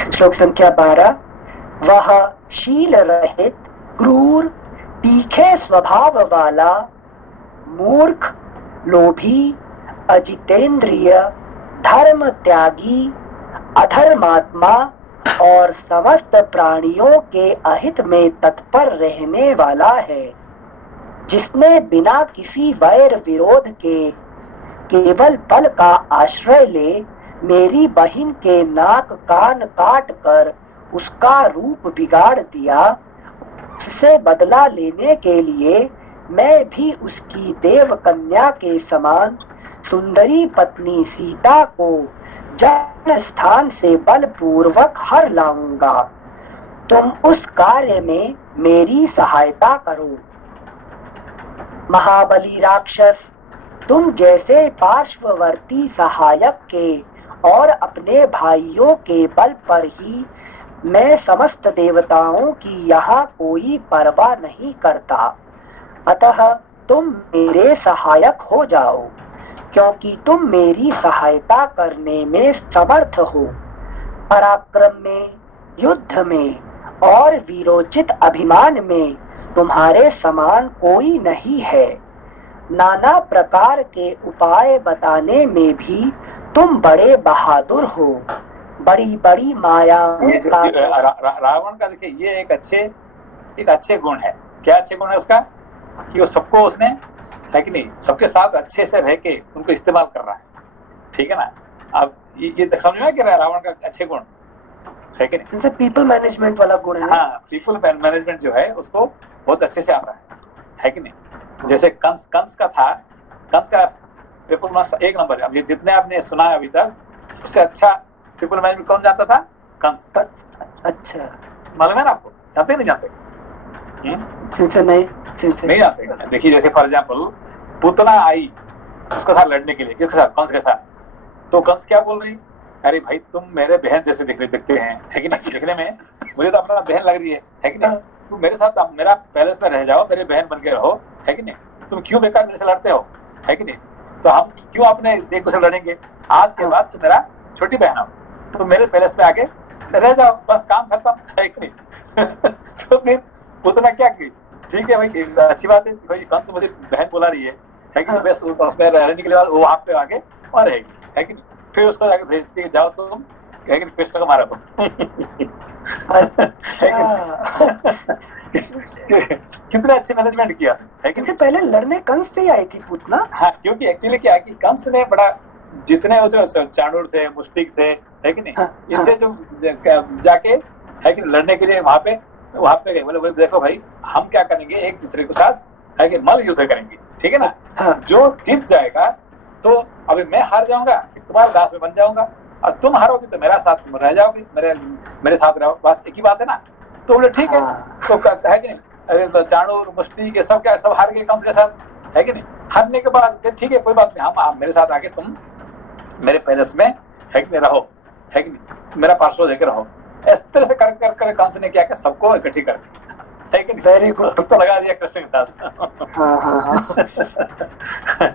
श्लोक संख्या 12। वह शील रहित, क्रूर, तीखे स्वभाव वाला, मूर्ख, लोभी, अजितेंद्रिय, धर्म त्यागी, अधर्मात्मा और समस्त प्राणियों के अहित में तत्पर रहने वाला है, जिसने बिना किसी वैर विरोध के केवल बल का आश्रय ले मेरी बहन के नाक कान काट कर उसका रूप बिगाड़ दिया। उससे बदला लेने के लिए मैं भी उसकी देव कन्या के समान सुंदरी पत्नी सीता को जन स्थान से बलपूर्वक हर लाऊंगा। तुम उस कार्य में मेरी सहायता करो। महाबली राक्षस, तुम जैसे पार्श्ववर्ती सहायक के और अपने भाइयों के बल पर ही मैं समस्त देवताओं की यहाँ कोई परवाह नहीं करता। अतः तुम मेरे सहायक हो जाओ, क्योंकि तुम मेरी सहायता करने में समर्थ हो। पराक्रम में, युद्ध में और वीरोचित अभिमान में तुम्हारे समान कोई नहीं है। नाना प्रकार के उपाय बताने में भी तुम बड़े बहादुर हो। बड़ी बड़ी मायाओं का रावण का देखिए ये एक अच्छे गुण है। क्या अच्छे गुण है उसका? कि वो सबको उसने, है कि नहीं, सबके साथ अच्छे से रह के उनको इस्तेमाल कर रहा है। ठीक है ना? अब ये समझ में क्या रावण का अच्छे गुण है कि नहीं? पीपल मैनेजमेंट वाला गुण है। हाँ, पीपल मैनेजमेंट जो है उसको बहुत अच्छे से आता है कि नहीं? जैसे कंस का पीपल मैनेजमेंट एक नंबर है। अब जितने आपने सुना है अभी तक, सबसे अच्छा पीपल मैनेजमेंट कौन जानता था? कंस। अच्छा, मालूम है ना आपको? जानते नहीं जानते? नहीं जानते। देखिए जैसे फॉर एग्जाम्पल पूतना आई उसके साथ लड़ने के लिए, किसके साथ? कंस के साथ। तो कंस क्या बोल रही? अरे भाई तुम मेरे बहन जैसे दिखते हैं, है कि नहीं? दिखने में मुझे तो अपना बहन लग रही है कि नहीं? तुम मेरे साथ मेरा पैलेस में रह जाओ, मेरे बहन बन के रहो, है कि नहीं? तुम क्यों बेकार मेरे से लड़ते हो, है कि नहीं? तो हम क्यों अपने एक दूसरे लड़ेंगे? आज के बाद तुम मेरा छोटी बहन हो, तुम मेरे पैलेस में आके रह जाओ, बस काम खत्म, है कि नहीं? तो फिर पूतना क्या की? ठीक है भाई, अच्छी बात है भाई, कंस मुझे बहन बोला रही है कि नहीं? बस रहने के लिए वो वहां पे आगे और रहेगी, है कि नहीं? फिर उसको जाके भेजती है, जाओ तुम, है कि नहीं, कृष्ण को मारा तुम। कितने अच्छे मैनेजमेंट किया, है कि नहीं? पहले लड़ने कंस से आई थी पूतना। हाँ, क्योंकि एक्चुअली क्या है कि कंस ने बड़ा, जितने होते चाणूर थे, मुष्टिक थे, है कि नहीं, इनसे जो जाके, है कि लड़ने के लिए वहां पे गए, बोले देखो भाई हम क्या करेंगे, एक दूसरे के साथ, है कि मल्ल युद्ध करेंगे, ठीक है ना? जो जीत जाएगा तो अभी मैं हार जाऊंगा, तुम्हारे दास में बन जाऊंगा, और तुम हारोगे तो मेरा साथ रह जाओगे, मेरे साथ रहो, बस एक ही बात है ना? तो बोले ठीक है। तो है कि नहीं, तो चाणूर मुष्टि के सब हार गए कंस के साथ, है कि नहीं? हारने के बाद ठीक है, कोई बात नहीं, हम मेरे साथ आके तुम मेरे पैलेस में, है कि नहीं, रहो, है कि नहीं, मेरा पार्षद देकर रहो। इस तरह से कर कंस ने क्या किया, सबको इकट्ठी कर दी, है कि नहीं? Very good. सबको लगा दिया कृष्ण के साथ।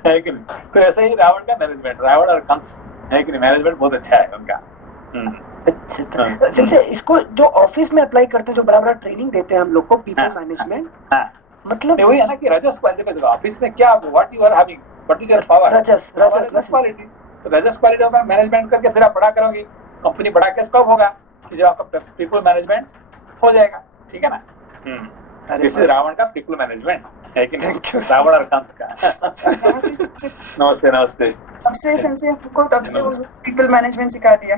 है कि नहीं? तो ऐसे ही रावण का मैनेजमेंट, रावण और कंस, है कि नहीं, मैनेजमेंट बहुत अच्छा है उनका। अच्छा, जैसे इसको जो ऑफिस में अप्लाई करते हैं, जो बराबर ट्रेनिंग देते हैं हम लोग को पीपल मैनेजमेंट, मतलब वही है ना कि रजस क्वालिटी, ऑफिस में क्या, what you are having, what is your power, rajas quality. तो रजस क्वालिटी होगा मैनेजमेंट करके फिर आप बड़ा करोगे, कंपनी बड़ा के स्कोप होगा कि जब आपका पीपल मैनेजमेंट हो जाएगा, ठीक है ना? दिस इज रावण का पीपल मैनेजमेंट, है कि नहीं? रावण और कंस का। नमस्ते नमस्ते। सबसे सबसे हमको तब से पीपल मैनेजमेंट सिखा दिया।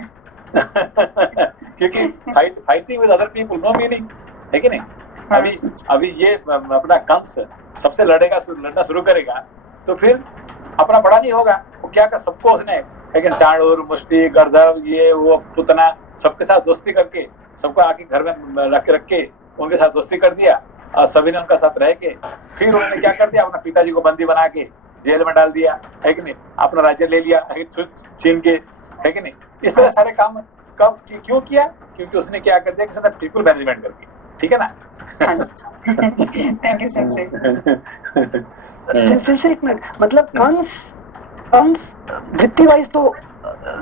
क्योंकि fighting with other people know meaning, है कि नहीं? अभी ये अपना कंस सबसे लड़ना शुरू करेगा तो फिर अपना बड़ा नहीं होगा, वो क्या कर, सबको उसने, लेकिन चाणूर, मुष्टि, गर्दभ, ये वो पूतना, सबके साथ दोस्ती करके, सबको आके घर में रख के उनके साथ दोस्ती कर दिया, और सभी ने उनका साथ रह के फिर उन्होंने क्या कर दिया, अपना पिताजी को बंदी बना के जेल में डाल दिया, है कि नहीं? अपना राज्य ले लिया छीन के, है कि नहीं? इस तरह सारे काम कब क्यों किया? क्योंकि उसने क्या कर दिया कि पीपल मैनेजमेंट करके, ठीक है ना? Thank you sir. एक मिनट, मतलब कंस वृत्ति वाइज तो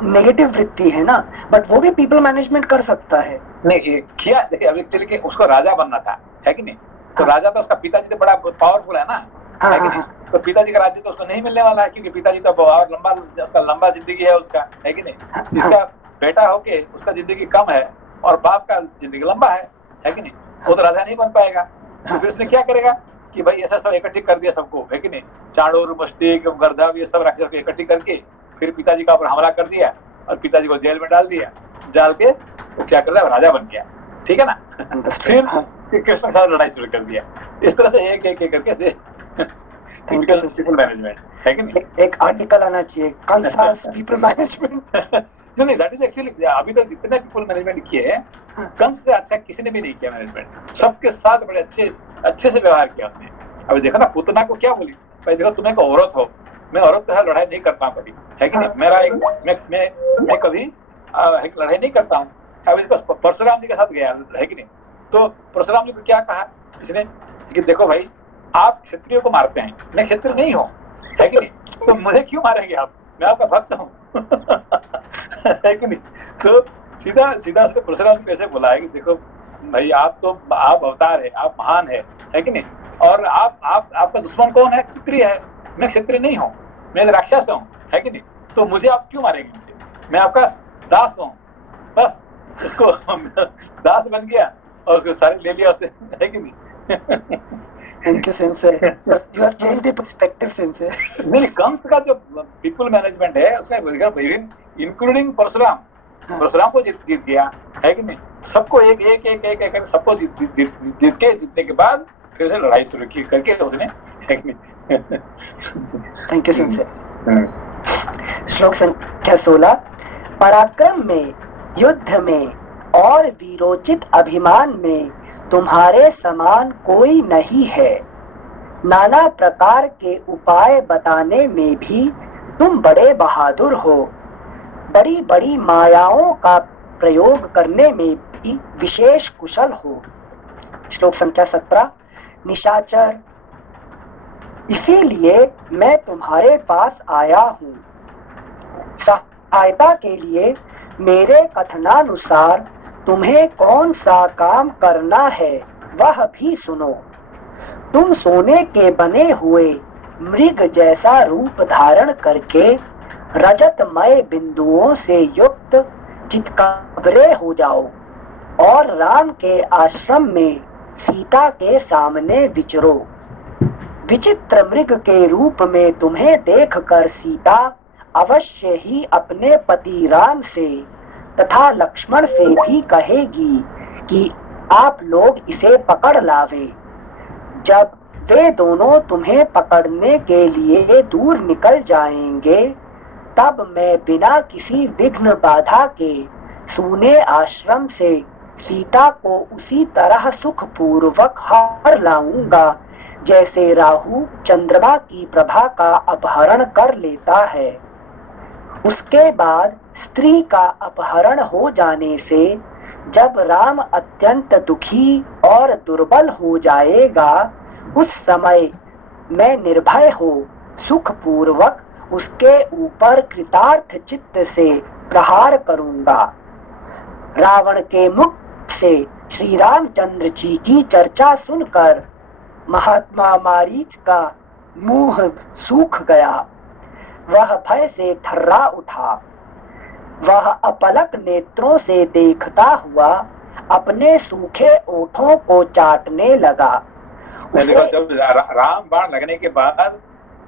नेगेटिव वृत्ति है ना, बट वो भी पीपल मैनेजमेंट कर सकता है। नहीं किया, देखिए अभी चल के उसको राजा बनना था, है कि नहीं? तो राजा तो उसका पिताजी तो बड़ा पावरफुल है ना, है कि नहीं? तो पिताजी का राज्य तो उसको नहीं मिलने वाला है, क्योंकि पिताजी तो बहुत लंबा जिंदगी है उसका, है कि नहीं? इसका बेटा होके उसका जिंदगी कम है और बाप का जिंदगी लंबा है कि नहीं? वो तो राजा नहीं बन पाएगा। तो फिर उसने क्या करेगा कि भाई ऐसा सब इकट्ठी कर दिया सबको, है कि नहीं? चाणूर, मुष्टिक, गर्दभ, ये सब राक्षस को इकट्ठी करके फिर पिताजी का ऊपर हमला कर दिया और पिताजी को जेल में डाल के वो क्या कर रहा है, राजा बन गया, ठीक है ना? फिर कृष्ण के साथ लड़ाई शुरू कर दिया। इस तरह से एक करके से पीपल मैनेजमेंट, है कि नहीं? एक आर्टिकल आना चाहिए, कंस पीपल मैनेजमेंट। नहीं, दैट इज एक्चुअली अभी तक जितने पीपल मैनेजमेंट किए हैं, कंस से अच्छा किसी ने भी नहीं किया मैनेजमेंट। सबके साथ बड़े अच्छे से व्यवहार किया उसने। अभी देखो ना, पूतना को क्या बोली, भाई देखो तुम एक औरत हो, मैं औरत के साथ लड़ाई नहीं करता हूँ कभी, है कि नहीं? मैं कभी लड़ाई नहीं करता हूँ। अभी इसको परशुराम जी के साथ गया, है कि नहीं? तो परशुराम जी को क्या कहा इसने कि देखो भाई, आप क्षत्रियो को मारते हैं, मैं क्षत्रिय नहीं हूँ, है कि नहीं? तो मुझे क्यों मारेंगे आप, मैं आपका भक्त हूँ। है कि नहीं? तो सीधा सीधा उसको परशुराम को कैसे बोला है कि देखो भाई, आप अवतार है, आप महान है कि नहीं? और आपका दुश्मन कौन है? क्षत्रिय है, मैं क्षत्रिय नहीं हूँ, मैं राक्षस हूँ, है कि नहीं? तो मुझे आप क्यों मारेंगे? मुझे, मैं आपका दास हूँ। बस उसको दास बन गया और उसको सारे ले लिया उसे, है कि नहीं? Thank you, Sensei. You have changed the perspective, Sensei. नहीं, कंस का जो पीपल मैनेजमेंट है उसमें इंक्लूडिंग परशुराम को जीत गया, है कि नहीं? सबको एक सबको जीतने के बाद फिर उसे लड़ाई शुरू की करके उसने, है कि नहीं? Thank you, Sensei. श्लोक संख्या 16। पराक्रम में, युद्ध में और वीरोचित अभिमान में तुम्हारे समान कोई नहीं है। नाना प्रकार के उपाय बताने में भी तुम बड़े बहादुर हो। बड़ी बड़ी मायाओं का प्रयोग करने में भी विशेष कुशल हो। श्लोक संख्या 17। निशाचर, इसीलिए मैं तुम्हारे पास आया हूँ। सहायता के लिए मेरे कथनानुसार तुम्हें कौन सा काम करना है वह भी सुनो। तुम सोने के बने हुए मृग जैसा रूप धारण करके रजतमय बिंदुओं से युक्त चितकबरे हो जाओ और राम के आश्रम में सीता के सामने विचरो। विचित्र मृग के रूप में तुम्हें देखकर सीता अवश्य ही अपने पति राम से तथा लक्ष्मण से भी कहेगी कि आप लोग इसे पकड़ लावे। जब वे दोनों तुम्हें पकड़ने के लिए दूर निकल जाएंगे, तब मैं बिना किसी विघ्न बाधा के सूने आश्रम से सीता को उसी तरह सुखपूर्वक हर लाऊंगा जैसे राहु चंद्रमा की प्रभा का अपहरण कर लेता है। उसके बाद स्त्री का अपहरण हो जाने से जब राम अत्यंत दुखी और दुर्बल हो जाएगा, उस समय मैं निर्भय हो सुखपूर्वक उसके ऊपर कृतार्थ चित्त से प्रहार करूंगा। रावण के मुख से श्री रामचंद्र जी की चर्चा सुनकर महात्मा मारीच का मुंह सूख गया। वह भय से थर्रा उठा। वह अपलक नेत्रों से देखता हुआ अपने सूखे ओठों को चाटने लगा। जब राम बाण लगने के बाद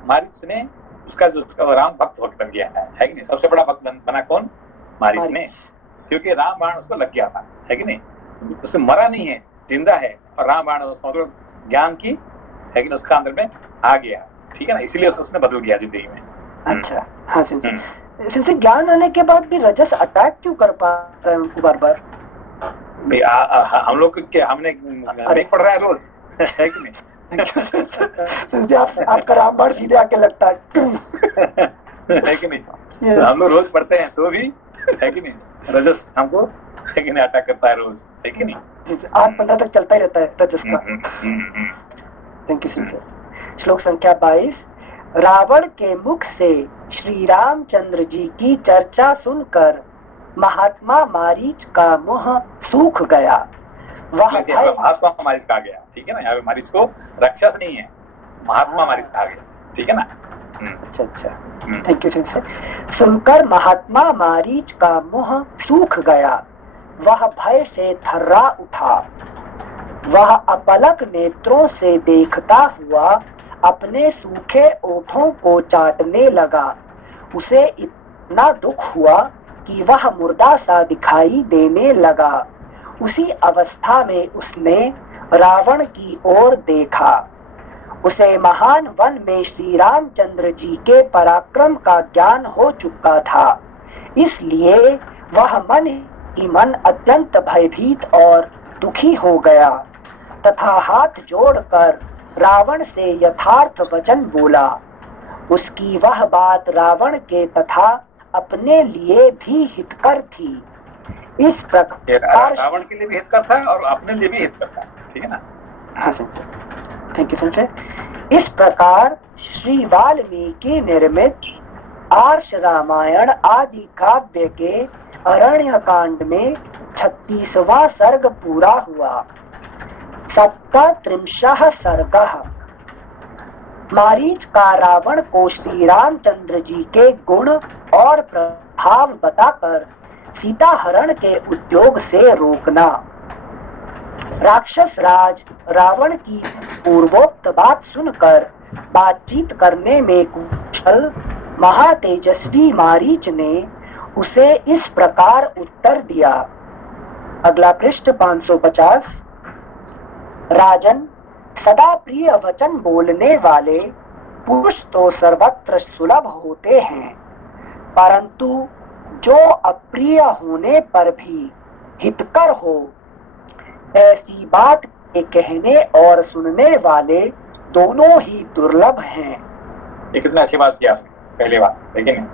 मारीच ने उसका राम भक्त बन गया है कि नहीं? सबसे बड़ा भक्त बना कौन? मारीच ने, क्योंकि राम बाण उसको लग गया था, है कि नहीं? उससे मरा नहीं है, जिंदा है, और राम बाण मतलब ज्ञान की, है कि नहीं, उसका अंदर में आ गया, ठीक है ना? इसीलिए उसने बदल गया जिंदगी में। अच्छा, हाँ सिंसे ज्ञान आने के बाद भी रजस अटैक क्यों कर पा रहे हैं बार बार? हम लोग हमने नहीं पढ़ रहा है रोज, है कि नहीं? आपका रामबाण सीधे आके लगता है कि नहीं? हम लोग रोज पढ़ते हैं तो भी, है कि नहीं, रजस हमको, है कि नहीं, अटैक करता है रोज, है कि नहीं? 8-15 तक चलता ही रहता है रजस का। Thank you sir. श्लोक संख्या 22। रावण के मुख से श्री रामचंद्र जी की चर्चा सुनकर महात्मा मारीच का मुंह सूख गया। महात्मा मारीच कहा गया, ठीक है ना? यहाँ पे मारीच को राक्षस नहीं है, महात्मा मारीच कहा गया, ठीक है ना? अच्छा, थैंक यू सर। सुनकर महात्मा मारीच का मुंह सूख गया। वह भय से थर्रा उठा। वह अपलक नेत्रों से देखता हुआ अपने सूखे ओठों को चाटने लगा। उसे इतना दुख हुआ कि वह मुर्दा सा दिखाई देने लगा। उसी अवस्था में उसने रावण की ओर देखा। उसे महान वन में श्री रामचंद्र जी के पराक्रम का ज्ञान हो चुका था, इसलिए वह मन ही मन अत्यंत भयभीत और दुखी हो गया तथा हाथ जोड़कर रावण से यथार्थ वचन बोला। उसकी वह बात रावण के तथा अपने लिए भी हितकर थी। इस प्रकार रावण के लिए भी हितकर था और अपने लिए भी हितकर था, ठीक है ना? हाँ सर, थैंक यू सर। इस प्रकार श्री वाल्मीकि निर्मित आर्ष रामायण आदि काव्य के अरण्य कांड में 36वां सर्ग पूरा हुआ। 37 सर्गः। मारीच का रावण को श्री रामचंद्र जी के गुण और प्रभाव बताकर सीता हरण के उद्योग से रोकना। राक्षस राज रावण की पूर्वोक्त बात सुनकर बातचीत करने में कुशल महातेजस्वी मारीच ने उसे इस प्रकार उत्तर दिया। अगला पृष्ठ 550। राजन, सदा प्रिय वचन बोलने वाले पुरुष तो सर्वत्र सुलभ होते हैं, परंतु जो अप्रिय होने पर भी हितकर हो, ऐसी बात के कहने और सुनने वाले दोनों ही दुर्लभ हैं। ये कितना अच्छी बात किया पहले बात, लेकिन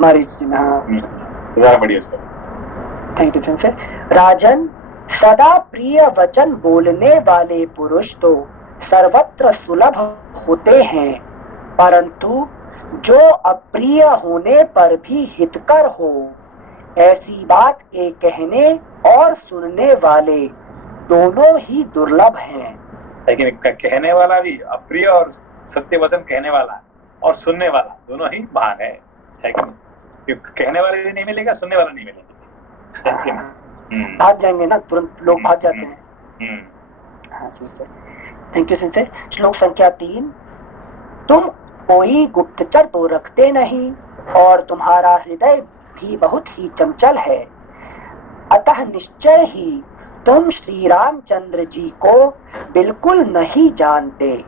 मारीच जी ने बढ़िया। Thank you sir. राजन, सदा प्रिय वचन बोलने वाले पुरुष तो सर्वत्र सुलभ होते हैं, परंतु जो अप्रिय होने पर भी हितकर हो, ऐसी बात के कहने और सुनने वाले दोनों ही दुर्लभ हैं। लेकिन कहने वाला भी अप्रिय और सत्य वचन कहने वाला और सुनने वाला दोनों ही महान है कि नहीं? कहने वाले भी नहीं मिलेगा, सुनने वाला नहीं मिलेगा। भाग जाएंगे ना, तुरंत लोग भाग जाते हैं। हाँ सर, थैंक यू सर। श्लोक संख्या 3। तुम कोई गुप्तचर तो रखते नहीं और तुम्हारा हृदय भी बहुत ही चंचल है, अतः निश्चय ही तुम श्री रामचंद्र जी को बिल्कुल नहीं जानते।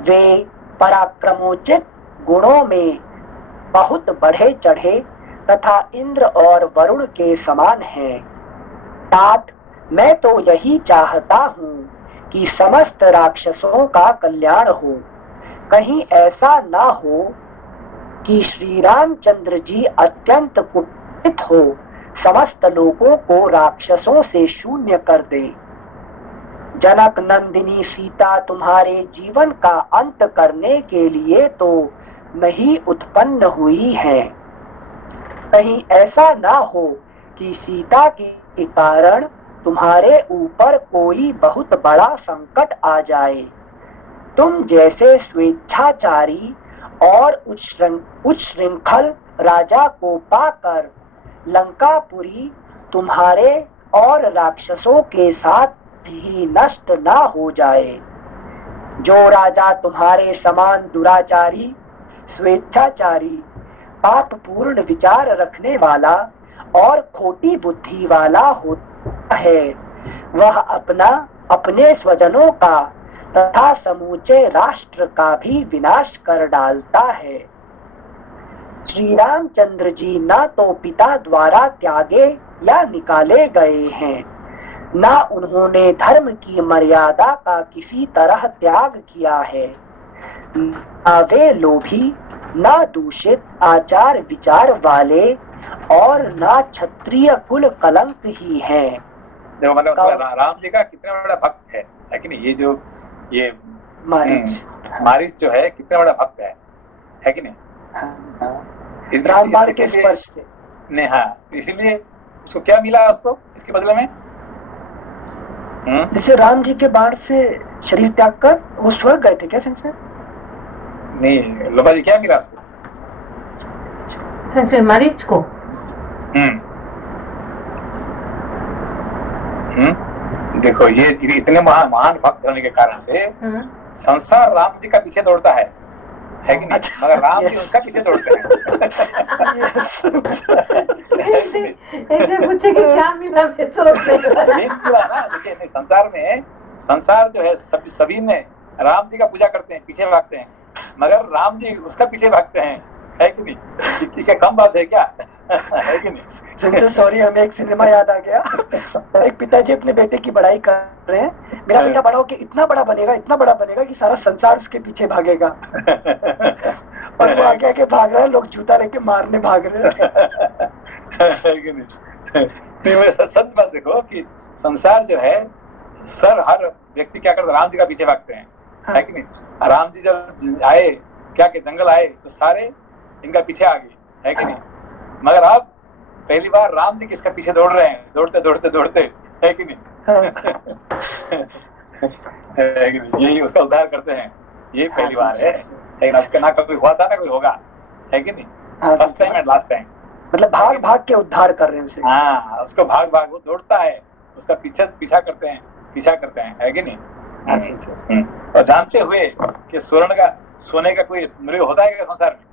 वे पराक्रमोचित गुणों में बहुत बढ़े चढ़े तथा इंद्र और वरुण के समान हैं। तात, मैं तो यही चाहता हूँ कि समस्त राक्षसों का कल्याण हो। कहीं ऐसा ना हो कि श्री रामचंद्र जी अत्यंत कुपित हो समस्त लोगों को राक्षसों से शून्य कर दे। जनक नंदिनी सीता तुम्हारे जीवन का अंत करने के लिए तो नहीं उत्पन्न हुई है। कहीं ऐसा ना हो कि सीता के कारण तुम्हारे ऊपर कोई बहुत बड़ा संकट आ जाए। तुम जैसे स्वेच्छाचारी और उच्छृंखल राजा को पाकर लंकापुरी तुम्हारे और राक्षसों के साथ ही नष्ट ना हो जाए। जो राजा तुम्हारे समान दुराचारी, स्वेच्छाचारी, पाप पूर्ण विचार रखने वाला और खोटी बुद्धि वाला होता है, वह अपने स्वजनों का तथा समूचे राष्ट्र का भी विनाश कर डालता है। श्री रामचंद्र जी न तो पिता द्वारा त्यागे या निकाले गए हैं, न उन्होंने धर्म की मर्यादा का किसी तरह त्याग किया है। न वे लोभी, न दूषित आचार विचार वाले और न क्षत्रिय कुल कलंक ही है। देखो मतलब राम जी का कितना बड़ा भक्त है कि नहीं? ये जो ये मारीच जो है कितना बड़ा भक्त है कि नहीं? रामबाण के स्पर्श से नहीं। हाँ, इसीलिए उसको क्या मिला उसको इसके बदले में? जैसे राम जी के बाण से शरीर त्याग कर वो स्वर्ग गए थे क्या संसद? नहीं, लोबा जी क्या मिला उसको? मारीच को देखो ये इतने महान भक्त होने के कारण से संसार राम जी का पीछे दौड़ता है कि नहीं? मगर राम जी उसका पीछे दौड़ते हैं। पूछे कि क्या मिला देखिए संसार में संसार जो है सभी ने राम जी का पूजा करते हैं, पीछे भागते हैं, मगर राम जी उसका पीछे भागते हैं, है कि नहीं? ठीक है, कम बात है क्या? है कि नहीं? सॉरी, हमें एक सिनेमा याद आ गया। एक पिताजी अपने बेटे की बड़ाई कर रहे हैं, मेरा बेटा बड़ा होके इतना बड़ा बनेगा कि सारा संसार उसके पीछे भागेगा। और वो आगे आगे भाग रहा है, लोग जूता लेके मारने भाग रहे हैं। सच बात देखो कि संसार जो है हर व्यक्ति क्या करता है? राम जी का पीछे भागते हैं, है कि नहीं? राम जी जब आए क्या के जंगल आए तो सारे इनका पीछे आ गए, है कि नहीं? मगर अब पहली बार राम जी किसका पीछे दौड़ रहे हैं, दौड़ते दौड़ते दौड़ते, है कि नहीं? है कि नहीं? यही उसका उद्धार करते हैं, ये पहली बार है, लेकिन अब ना कभी हुआ था ना कोई होगा, है कि नहीं? First time and last time. मतलब भाग भाग के उद्धार कर रहे हैं उसे। हाँ, उसको भाग भाग, वो दौड़ता है, उसका पीछा करते हैं, है कि नहीं? और जानते हुए कि सोने का कोई मूल्य होता है संसार में,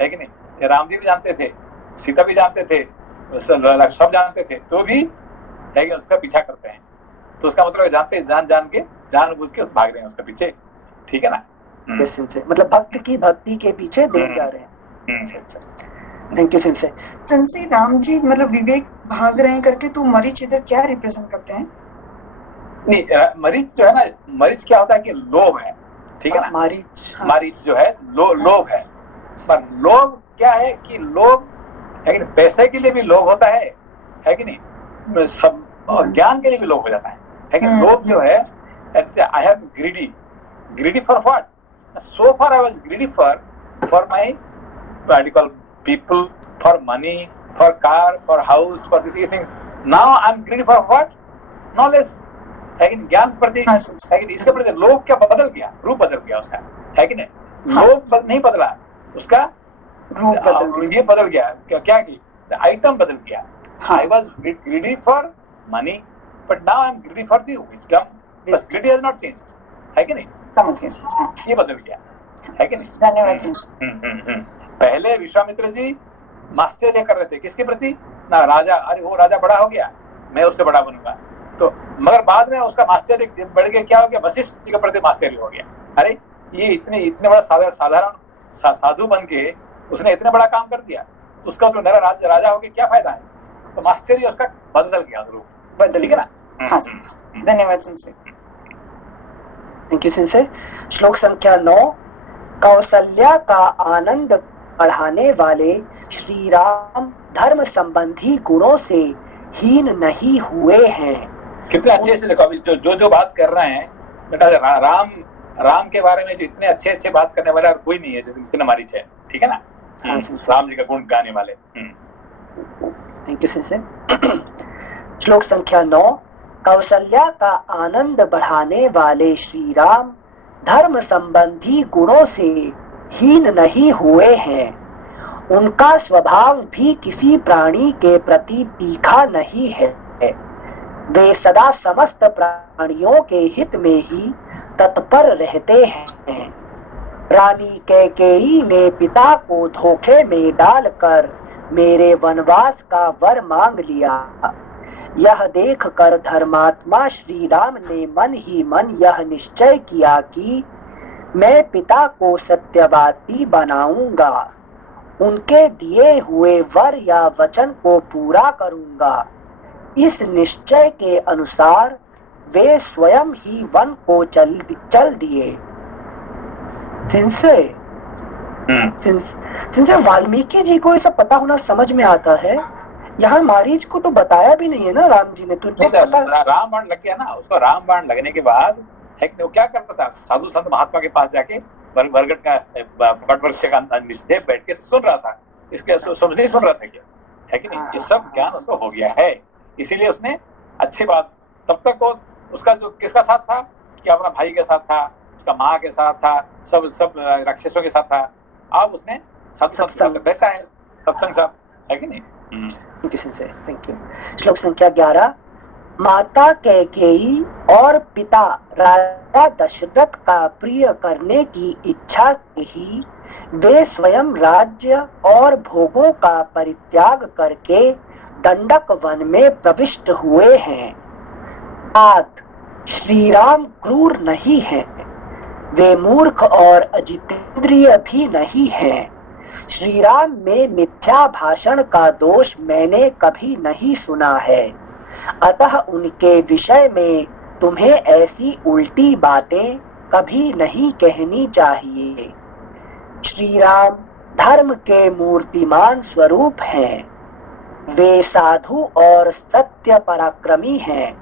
है कि नहीं? ये राम जी भी जानते थे, सीता भी जानते थे, सब जानते थे, तो भी है कि उसका पीछा करते हैं। तो उसका मतलब जानते जानबूझ के भाग रहे हैं उसके पीछे, ठीक है ना? मतलब भक्त की भक्ति के पीछे दौड़ जा रहे हैं। Thank you sensei. Sensei Ram ji मतलब विवेक भाग रहे हैं करके, तो मरीच इधर क्या रिप्रेजेंट करते हैं? नहीं, मरीच जो है ना, मरीच क्या होता है कि लोभ है, ठीक है ना? मरीच जो है लोभ है, पर लोभ क्या है कि लोभ है कि पैसे के लिए भी लोभ होता है कि नहीं? सब और ज्ञान के लिए भी लोभ हो जाता है कि लोभ जो है, I have greedy for what? So far I was greedy for my radical people, for money, for car, for house, for these things. Now I'm greedy for what? Knowledge. लेकिन ज्ञान प्रति, लेकिन इसके प्रति लोभ क्या बदल गया, रूप बदल गया उसका, है कि नहीं? लोभ नहीं बदला, उसका रूप ये बदल गया, क्या की आइटम बदल गया। I was greedy for money, but now I'm greedy for the wisdom. But greedy has not changed, है कि नहीं? ये बदल गया, है कि नहीं? धन्यवाद। पहले विश्वामित्र जी मास्टर्य कर रहे थे किसके प्रति? ना राजा, अरे वो राजा बड़ा हो गया, मैं उससे बड़ा बनूंगा, तो मगर बाद में उसका मास्टर्य बढ़ के क्या हो गया? वशिष्ठ जी के प्रति मास्टर्य हो गया। अरे ये इतने बड़ा साधारण साधु बन के उसने इतना बड़ा काम कर दिया, उसका तो नया राजा हो के क्या फायदा है? तो मास्टर्य उसका बदल गया, रूप, ठीक है ना? धन्यवाद सिंसे। Thank you sensei. श्लोक संख्या 9। कौशल्या का आनंद बढ़ाने वाले श्री राम धर्म संबंधी गुणों से हीन नहीं हुए हैं। कितने अच्छे से देखो, अभी जो बात कर रहे हैं बेटा, राम के बारे में जो इतने अच्छे बात करने वाले और कोई नहीं है जितने मरीच है, ठीक है ना? राम जी का गुण गाने वाले। Thank you sensei. श्लोक संख्या 9। कौशल्या का आनंद बढ़ाने वाले श्री राम धर्म संबंधी गुणों से हीन नहीं हुए हैं। उनका स्वभाव भी किसी प्राणी के प्रति तीखा नहीं है। वे सदा समस्त प्राणियों के हित में ही तत्पर रहते हैं। रानी कैकेयी ने पिता को धोखे में डालकर मेरे वनवास का वर मांग लिया। यह देखकर धर्मात्मा श्री राम ने मन ही मन यह निश्चय किया कि मैं पिता को सत्यवादी बनाऊंगा, उनके दिए हुए वर या वचन को पूरा करूंगा। इस निश्चय के अनुसार वे स्वयं ही वन को चल दिए। सिंसे वाल्मीकि जी को ये सब पता होना समझ में आता है, यहाँ मारीच को तो बताया भी नहीं है ना राम जी ने। तो राम बाण लग गया ना उसको। राम बाण लगने के बाद वो क्या करता था? साधु संत महात्मा के पास जाके बरगद का बट वृक्ष का नीचे बैठ के सुन रहा था, इसके समझ नहीं सुन रहा था क्या, है कि नहीं? ये सब ज्ञान उसको हो गया है, इसीलिए उसने अच्छी बात, तब तक वो उसका जो किसका साथ था कि अपना भाई के साथ था, उसका माँ के साथ था, सब राक्षसों के साथ था। अब उसने साधु संत बैठा है सत्संग साथ, है कि नहीं? Thank you. श्लोक संख्या 11। माता कैकेयी और पिता राजा दशरथ का प्रिय करने की इच्छा से ही वे स्वयं राज्य और भोगों का परित्याग करके दंडक वन में प्रविष्ट हुए हैं। श्री राम क्रूर नहीं हैं, वे मूर्ख और अजितेंद्रिय भी नहीं हैं। श्री राम में मिथ्या भाषण का दोष मैंने कभी नहीं सुना है, अतः उनके विषय में तुम्हें ऐसी उल्टी बातें कभी नहीं कहनी चाहिए। श्री राम धर्म के मूर्तिमान स्वरूप हैं। वे साधु और सत्य पराक्रमी हैं।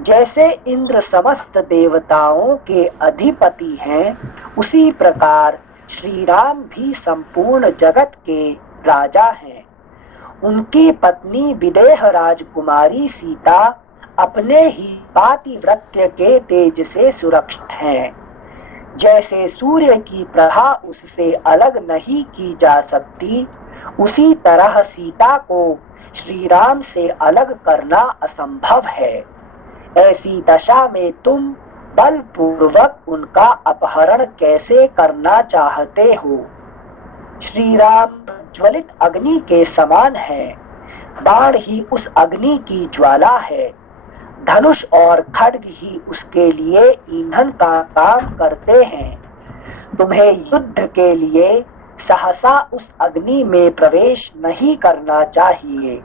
जैसे इंद्र समस्त देवताओं के अधिपति हैं, उसी प्रकार श्री राम भी संपूर्ण जगत के राजा हैं। उनकी पत्नी विदेह राजकुमारी सीता अपने ही पातिव्रत्य के तेज से सुरक्षित हैं। जैसे सूर्य की प्रभा उससे अलग नहीं की जा सकती, उसी तरह सीता को श्री राम से अलग करना असंभव है। ऐसी दशा में तुम बलपूर्वक उनका अपहरण कैसे करना चाहते हो? श्री राम ज्वलित अग्नि के समान है, बाण ही उस अग्नि की ज्वाला है। धनुष और खड्ग ही उसके लिए ईंधन का काम करते हैं। तुम्हें युद्ध के लिए सहसा उस अग्नि में प्रवेश नहीं करना चाहिए।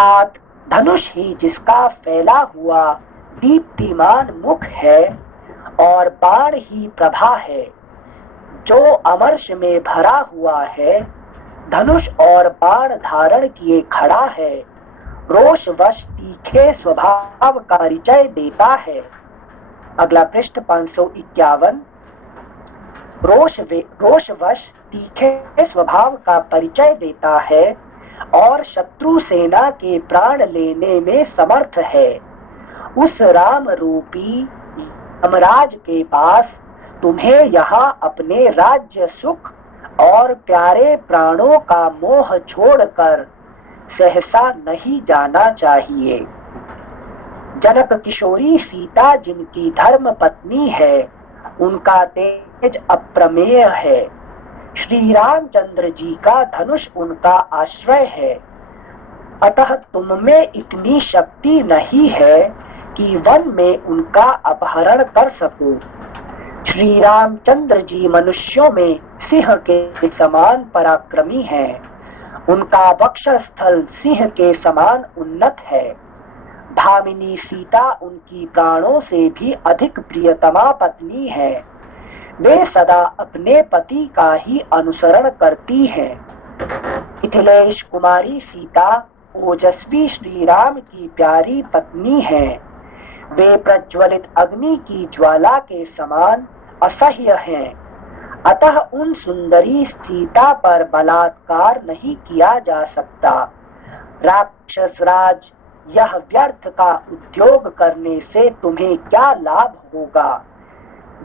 आत धनुष ही जिसका फैला हुआ दीप्तिमान मुख है और बाण ही प्रभा है, जो अमर्ष में भरा हुआ है, धनुष और बाण धारण किए खड़ा है, रोषवश तीखे स्वभाव का परिचय देता है। अगला पृष्ठ 551। रोषवश तीखे स्वभाव का परिचय देता है और शत्रु सेना के प्राण लेने में समर्थ है। उस राम रूपी यमराज के पास तुम्हें यहाँ अपने राज्य सुख और प्यारे प्राणों का मोह छोड़कर सहसा नहीं जाना चाहिए। जनक किशोरी सीता जिनकी धर्म पत्नी है, उनका तेज अप्रमेय है। श्री रामचंद्र जी का धनुष उनका आश्रय है। अतः तुम में इतनी शक्ति नहीं है कि वन में उनका अपहरण कर सको। श्री रामचंद्र जी मनुष्यों में सिंह के समान पराक्रमी हैं। उनका वक्षस्थल सिंह के समान उन्नत है। भामिनी सीता उनकी प्राणों से भी अधिक प्रियतमा पत्नी है। वे सदा अपने पति का ही अनुसरण करती हैं। मिथिलेश कुमारी सीता ओजस्वी श्री राम की प्यारी पत्नी है। वे प्रज्वलित अग्नि की ज्वाला के समान असह्य हैं। अतः उन सुंदरी सीता पर बलात्कार नहीं किया जा सकता। राक्षस राज, यह व्यर्थ का उद्योग करने से तुम्हें क्या लाभ होगा?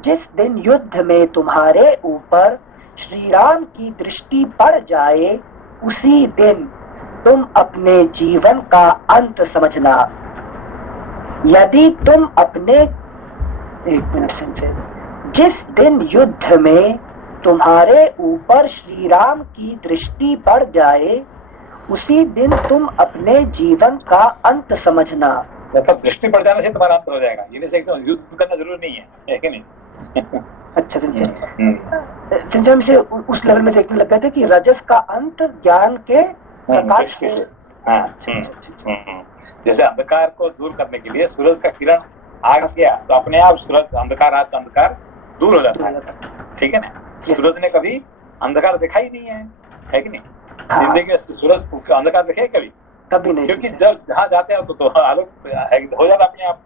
जिस दिन युद्ध में तुम्हारे ऊपर श्री राम की दृष्टि पड़ जाए, उसी दिन तुम अपने जीवन का अंत समझना। यदि तुम अपने जिस दिन युद्ध में तुम्हारे ऊपर श्री राम की दृष्टि पड़ जाए, उसी दिन तुम अपने जीवन का अंत समझना। मतलब दृष्टि पड़ जाने से तुम्हारा अंत हो जाएगा, ये नहीं से युद्ध करना जरूरी नहीं है कि नहीं? अच्छा संजय, हम से उस लेवल में देखने लग गए थे कि रजस का अंत ज्ञान के प्रकाश से। जैसे अंधकार को दूर करने के लिए सूरज का किरण आ गया तो अपने आप सूरज अंधकार दूर हो जाता है, ठीक है ना? सूरज ने कभी अंधकार देखा ही नहीं है कि नहीं? जिंदगी में सूरज अंधकार देखे कभी नहीं, क्योंकि जब जहाँ जाते हैं तो आलोक हो जाता अपने आप।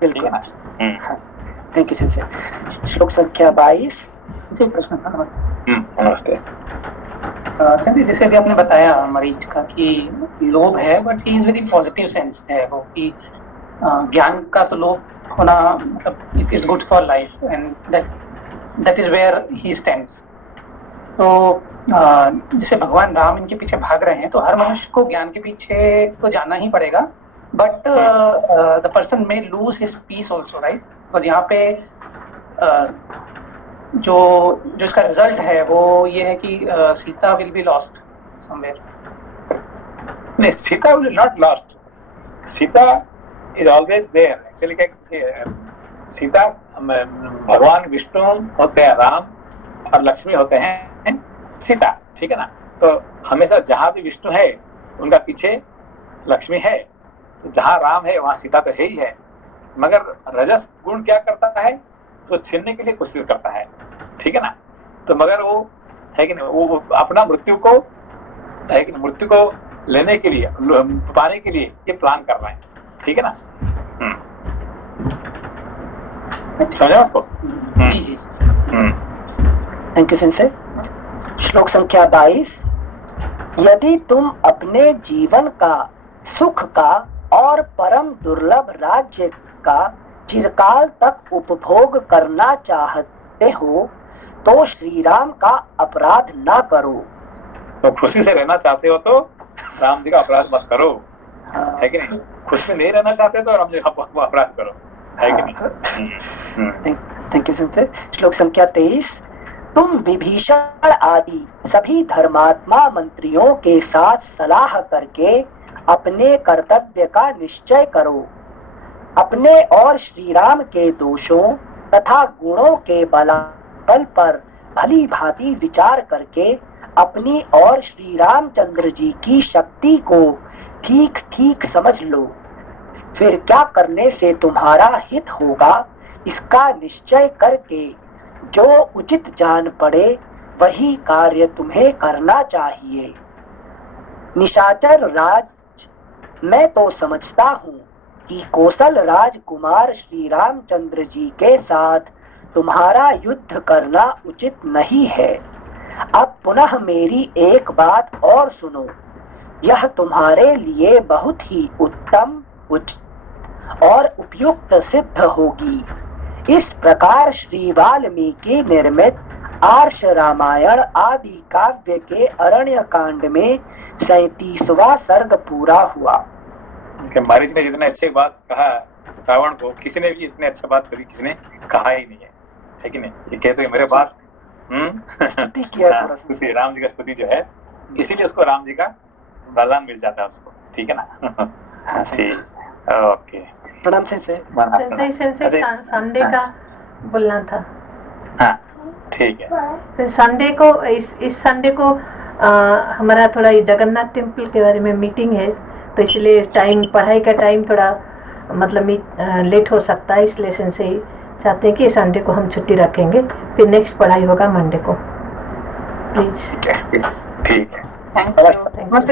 बिल्कुल। Thank you sir. श्लोक संख्या 22। जी प्रश्न था। नमस्ते। सर, जैसे अभी आपने बताया मरीज का कि लोभ है, but he is very positive sense है वो, कि ज्ञान का तो लोभ होना मतलब it is good for life and that is where he stands. तो जैसे भगवान राम इनके पीछे भाग रहे हैं, तो हर मनुष्य को ज्ञान के पीछे तो जाना ही पड़ेगा, but the person may lose his peace also, right? और यहाँ पे जो इसका रिजल्ट है वो ये है कि Sita will be lost somewhere. नहीं, Sita will not lost, Sita is always there. Actually Sita भगवान विष्णु होते हैं राम, और लक्ष्मी होते हैं सीता, ठीक है ना? तो हमेशा जहां भी विष्णु है उनका पीछे लक्ष्मी है, तो जहां राम है वहां सीता तो है ही है। मगर रजस गुण क्या करता है? तो छीनने के लिए कोशिश करता है, ठीक है ना? तो मगर वो है कि नहीं, वो अपना मृत्यु को है कि मृत्यु को लेने के लिए, पाने के लिए ये प्लान कर रहे हैं, ठीक है ना? समझा आपको? जी जी। Thank you sensei. श्लोक संख्या 22। यदि तुम अपने जीवन का, सुख का और परम दुर्लभ राज्य का चिरकाल तक उपभोग करना चाहते हो तो श्री राम का अपराध ना करो। तो खुशी से रहना चाहते हो तो राम जी का अपराध मत करो, है कि नहीं? खुश में नहीं रहना चाहते तो राम जी का अपराध करो, है कि नहीं? Thank you sensei. श्लोक संख्या 23। तुम विभीषण आदि सभी धर्मात्मा मंत्रियों के साथ सलाह करके अपने कर्तव्य का निश्चय करो। अपने और श्री राम के दोषों तथा गुणों के बल पर भली भांति विचार करके अपनी और श्री रामचंद्र जी की शक्ति को ठीक ठीक समझ लो। फिर क्या करने से तुम्हारा हित होगा इसका निश्चय करके जो उचित जान पड़े वही कार्य तुम्हें करना चाहिए। निशाचर राज, मैं तो समझता हूँ कि कौशल राजकुमार श्री रामचंद्र जी के साथ तुम्हारा युद्ध करना उचित नहीं है। अब पुनः मेरी एक बात और सुनो, यह तुम्हारे लिए बहुत ही उत्तम, उचित और उपयुक्त सिद्ध होगी। इस प्रकार श्री वाल्मीकि निर्मित आर्ष रामायण आदि काव्य के अरण्य कांड में 37वां सर्ग पूरा हुआ। मारीच ने जितने अच्छे बात कहा रावण को, किसी ने भी इतने अच्छा बात कभी किसी ने कहा ही नहीं है कि नहीं? ये कहते मेरे बात स्तुति, राम जी का स्तुति जो है, इसीलिए उसको राम जी का बरदान मिल जाता है उसको, ठीक है ना? ठीक, ओके। प्रणाम सेंसे। संडे का बोलना था। हाँ ठीक है। संडे को, इस संडे को हमारा थोड़ा जगन्नाथ टेम्पल के बारे में मीटिंग है, तो इसलिए टाइम, पढ़ाई का टाइम थोड़ा मतलब लेट हो सकता है, इसलिए से ही चाहते हैं कि संडे को हम छुट्टी रखेंगे, फिर नेक्स्ट पढ़ाई होगा मंडे को। प्लीज। ठीक है। Thank you.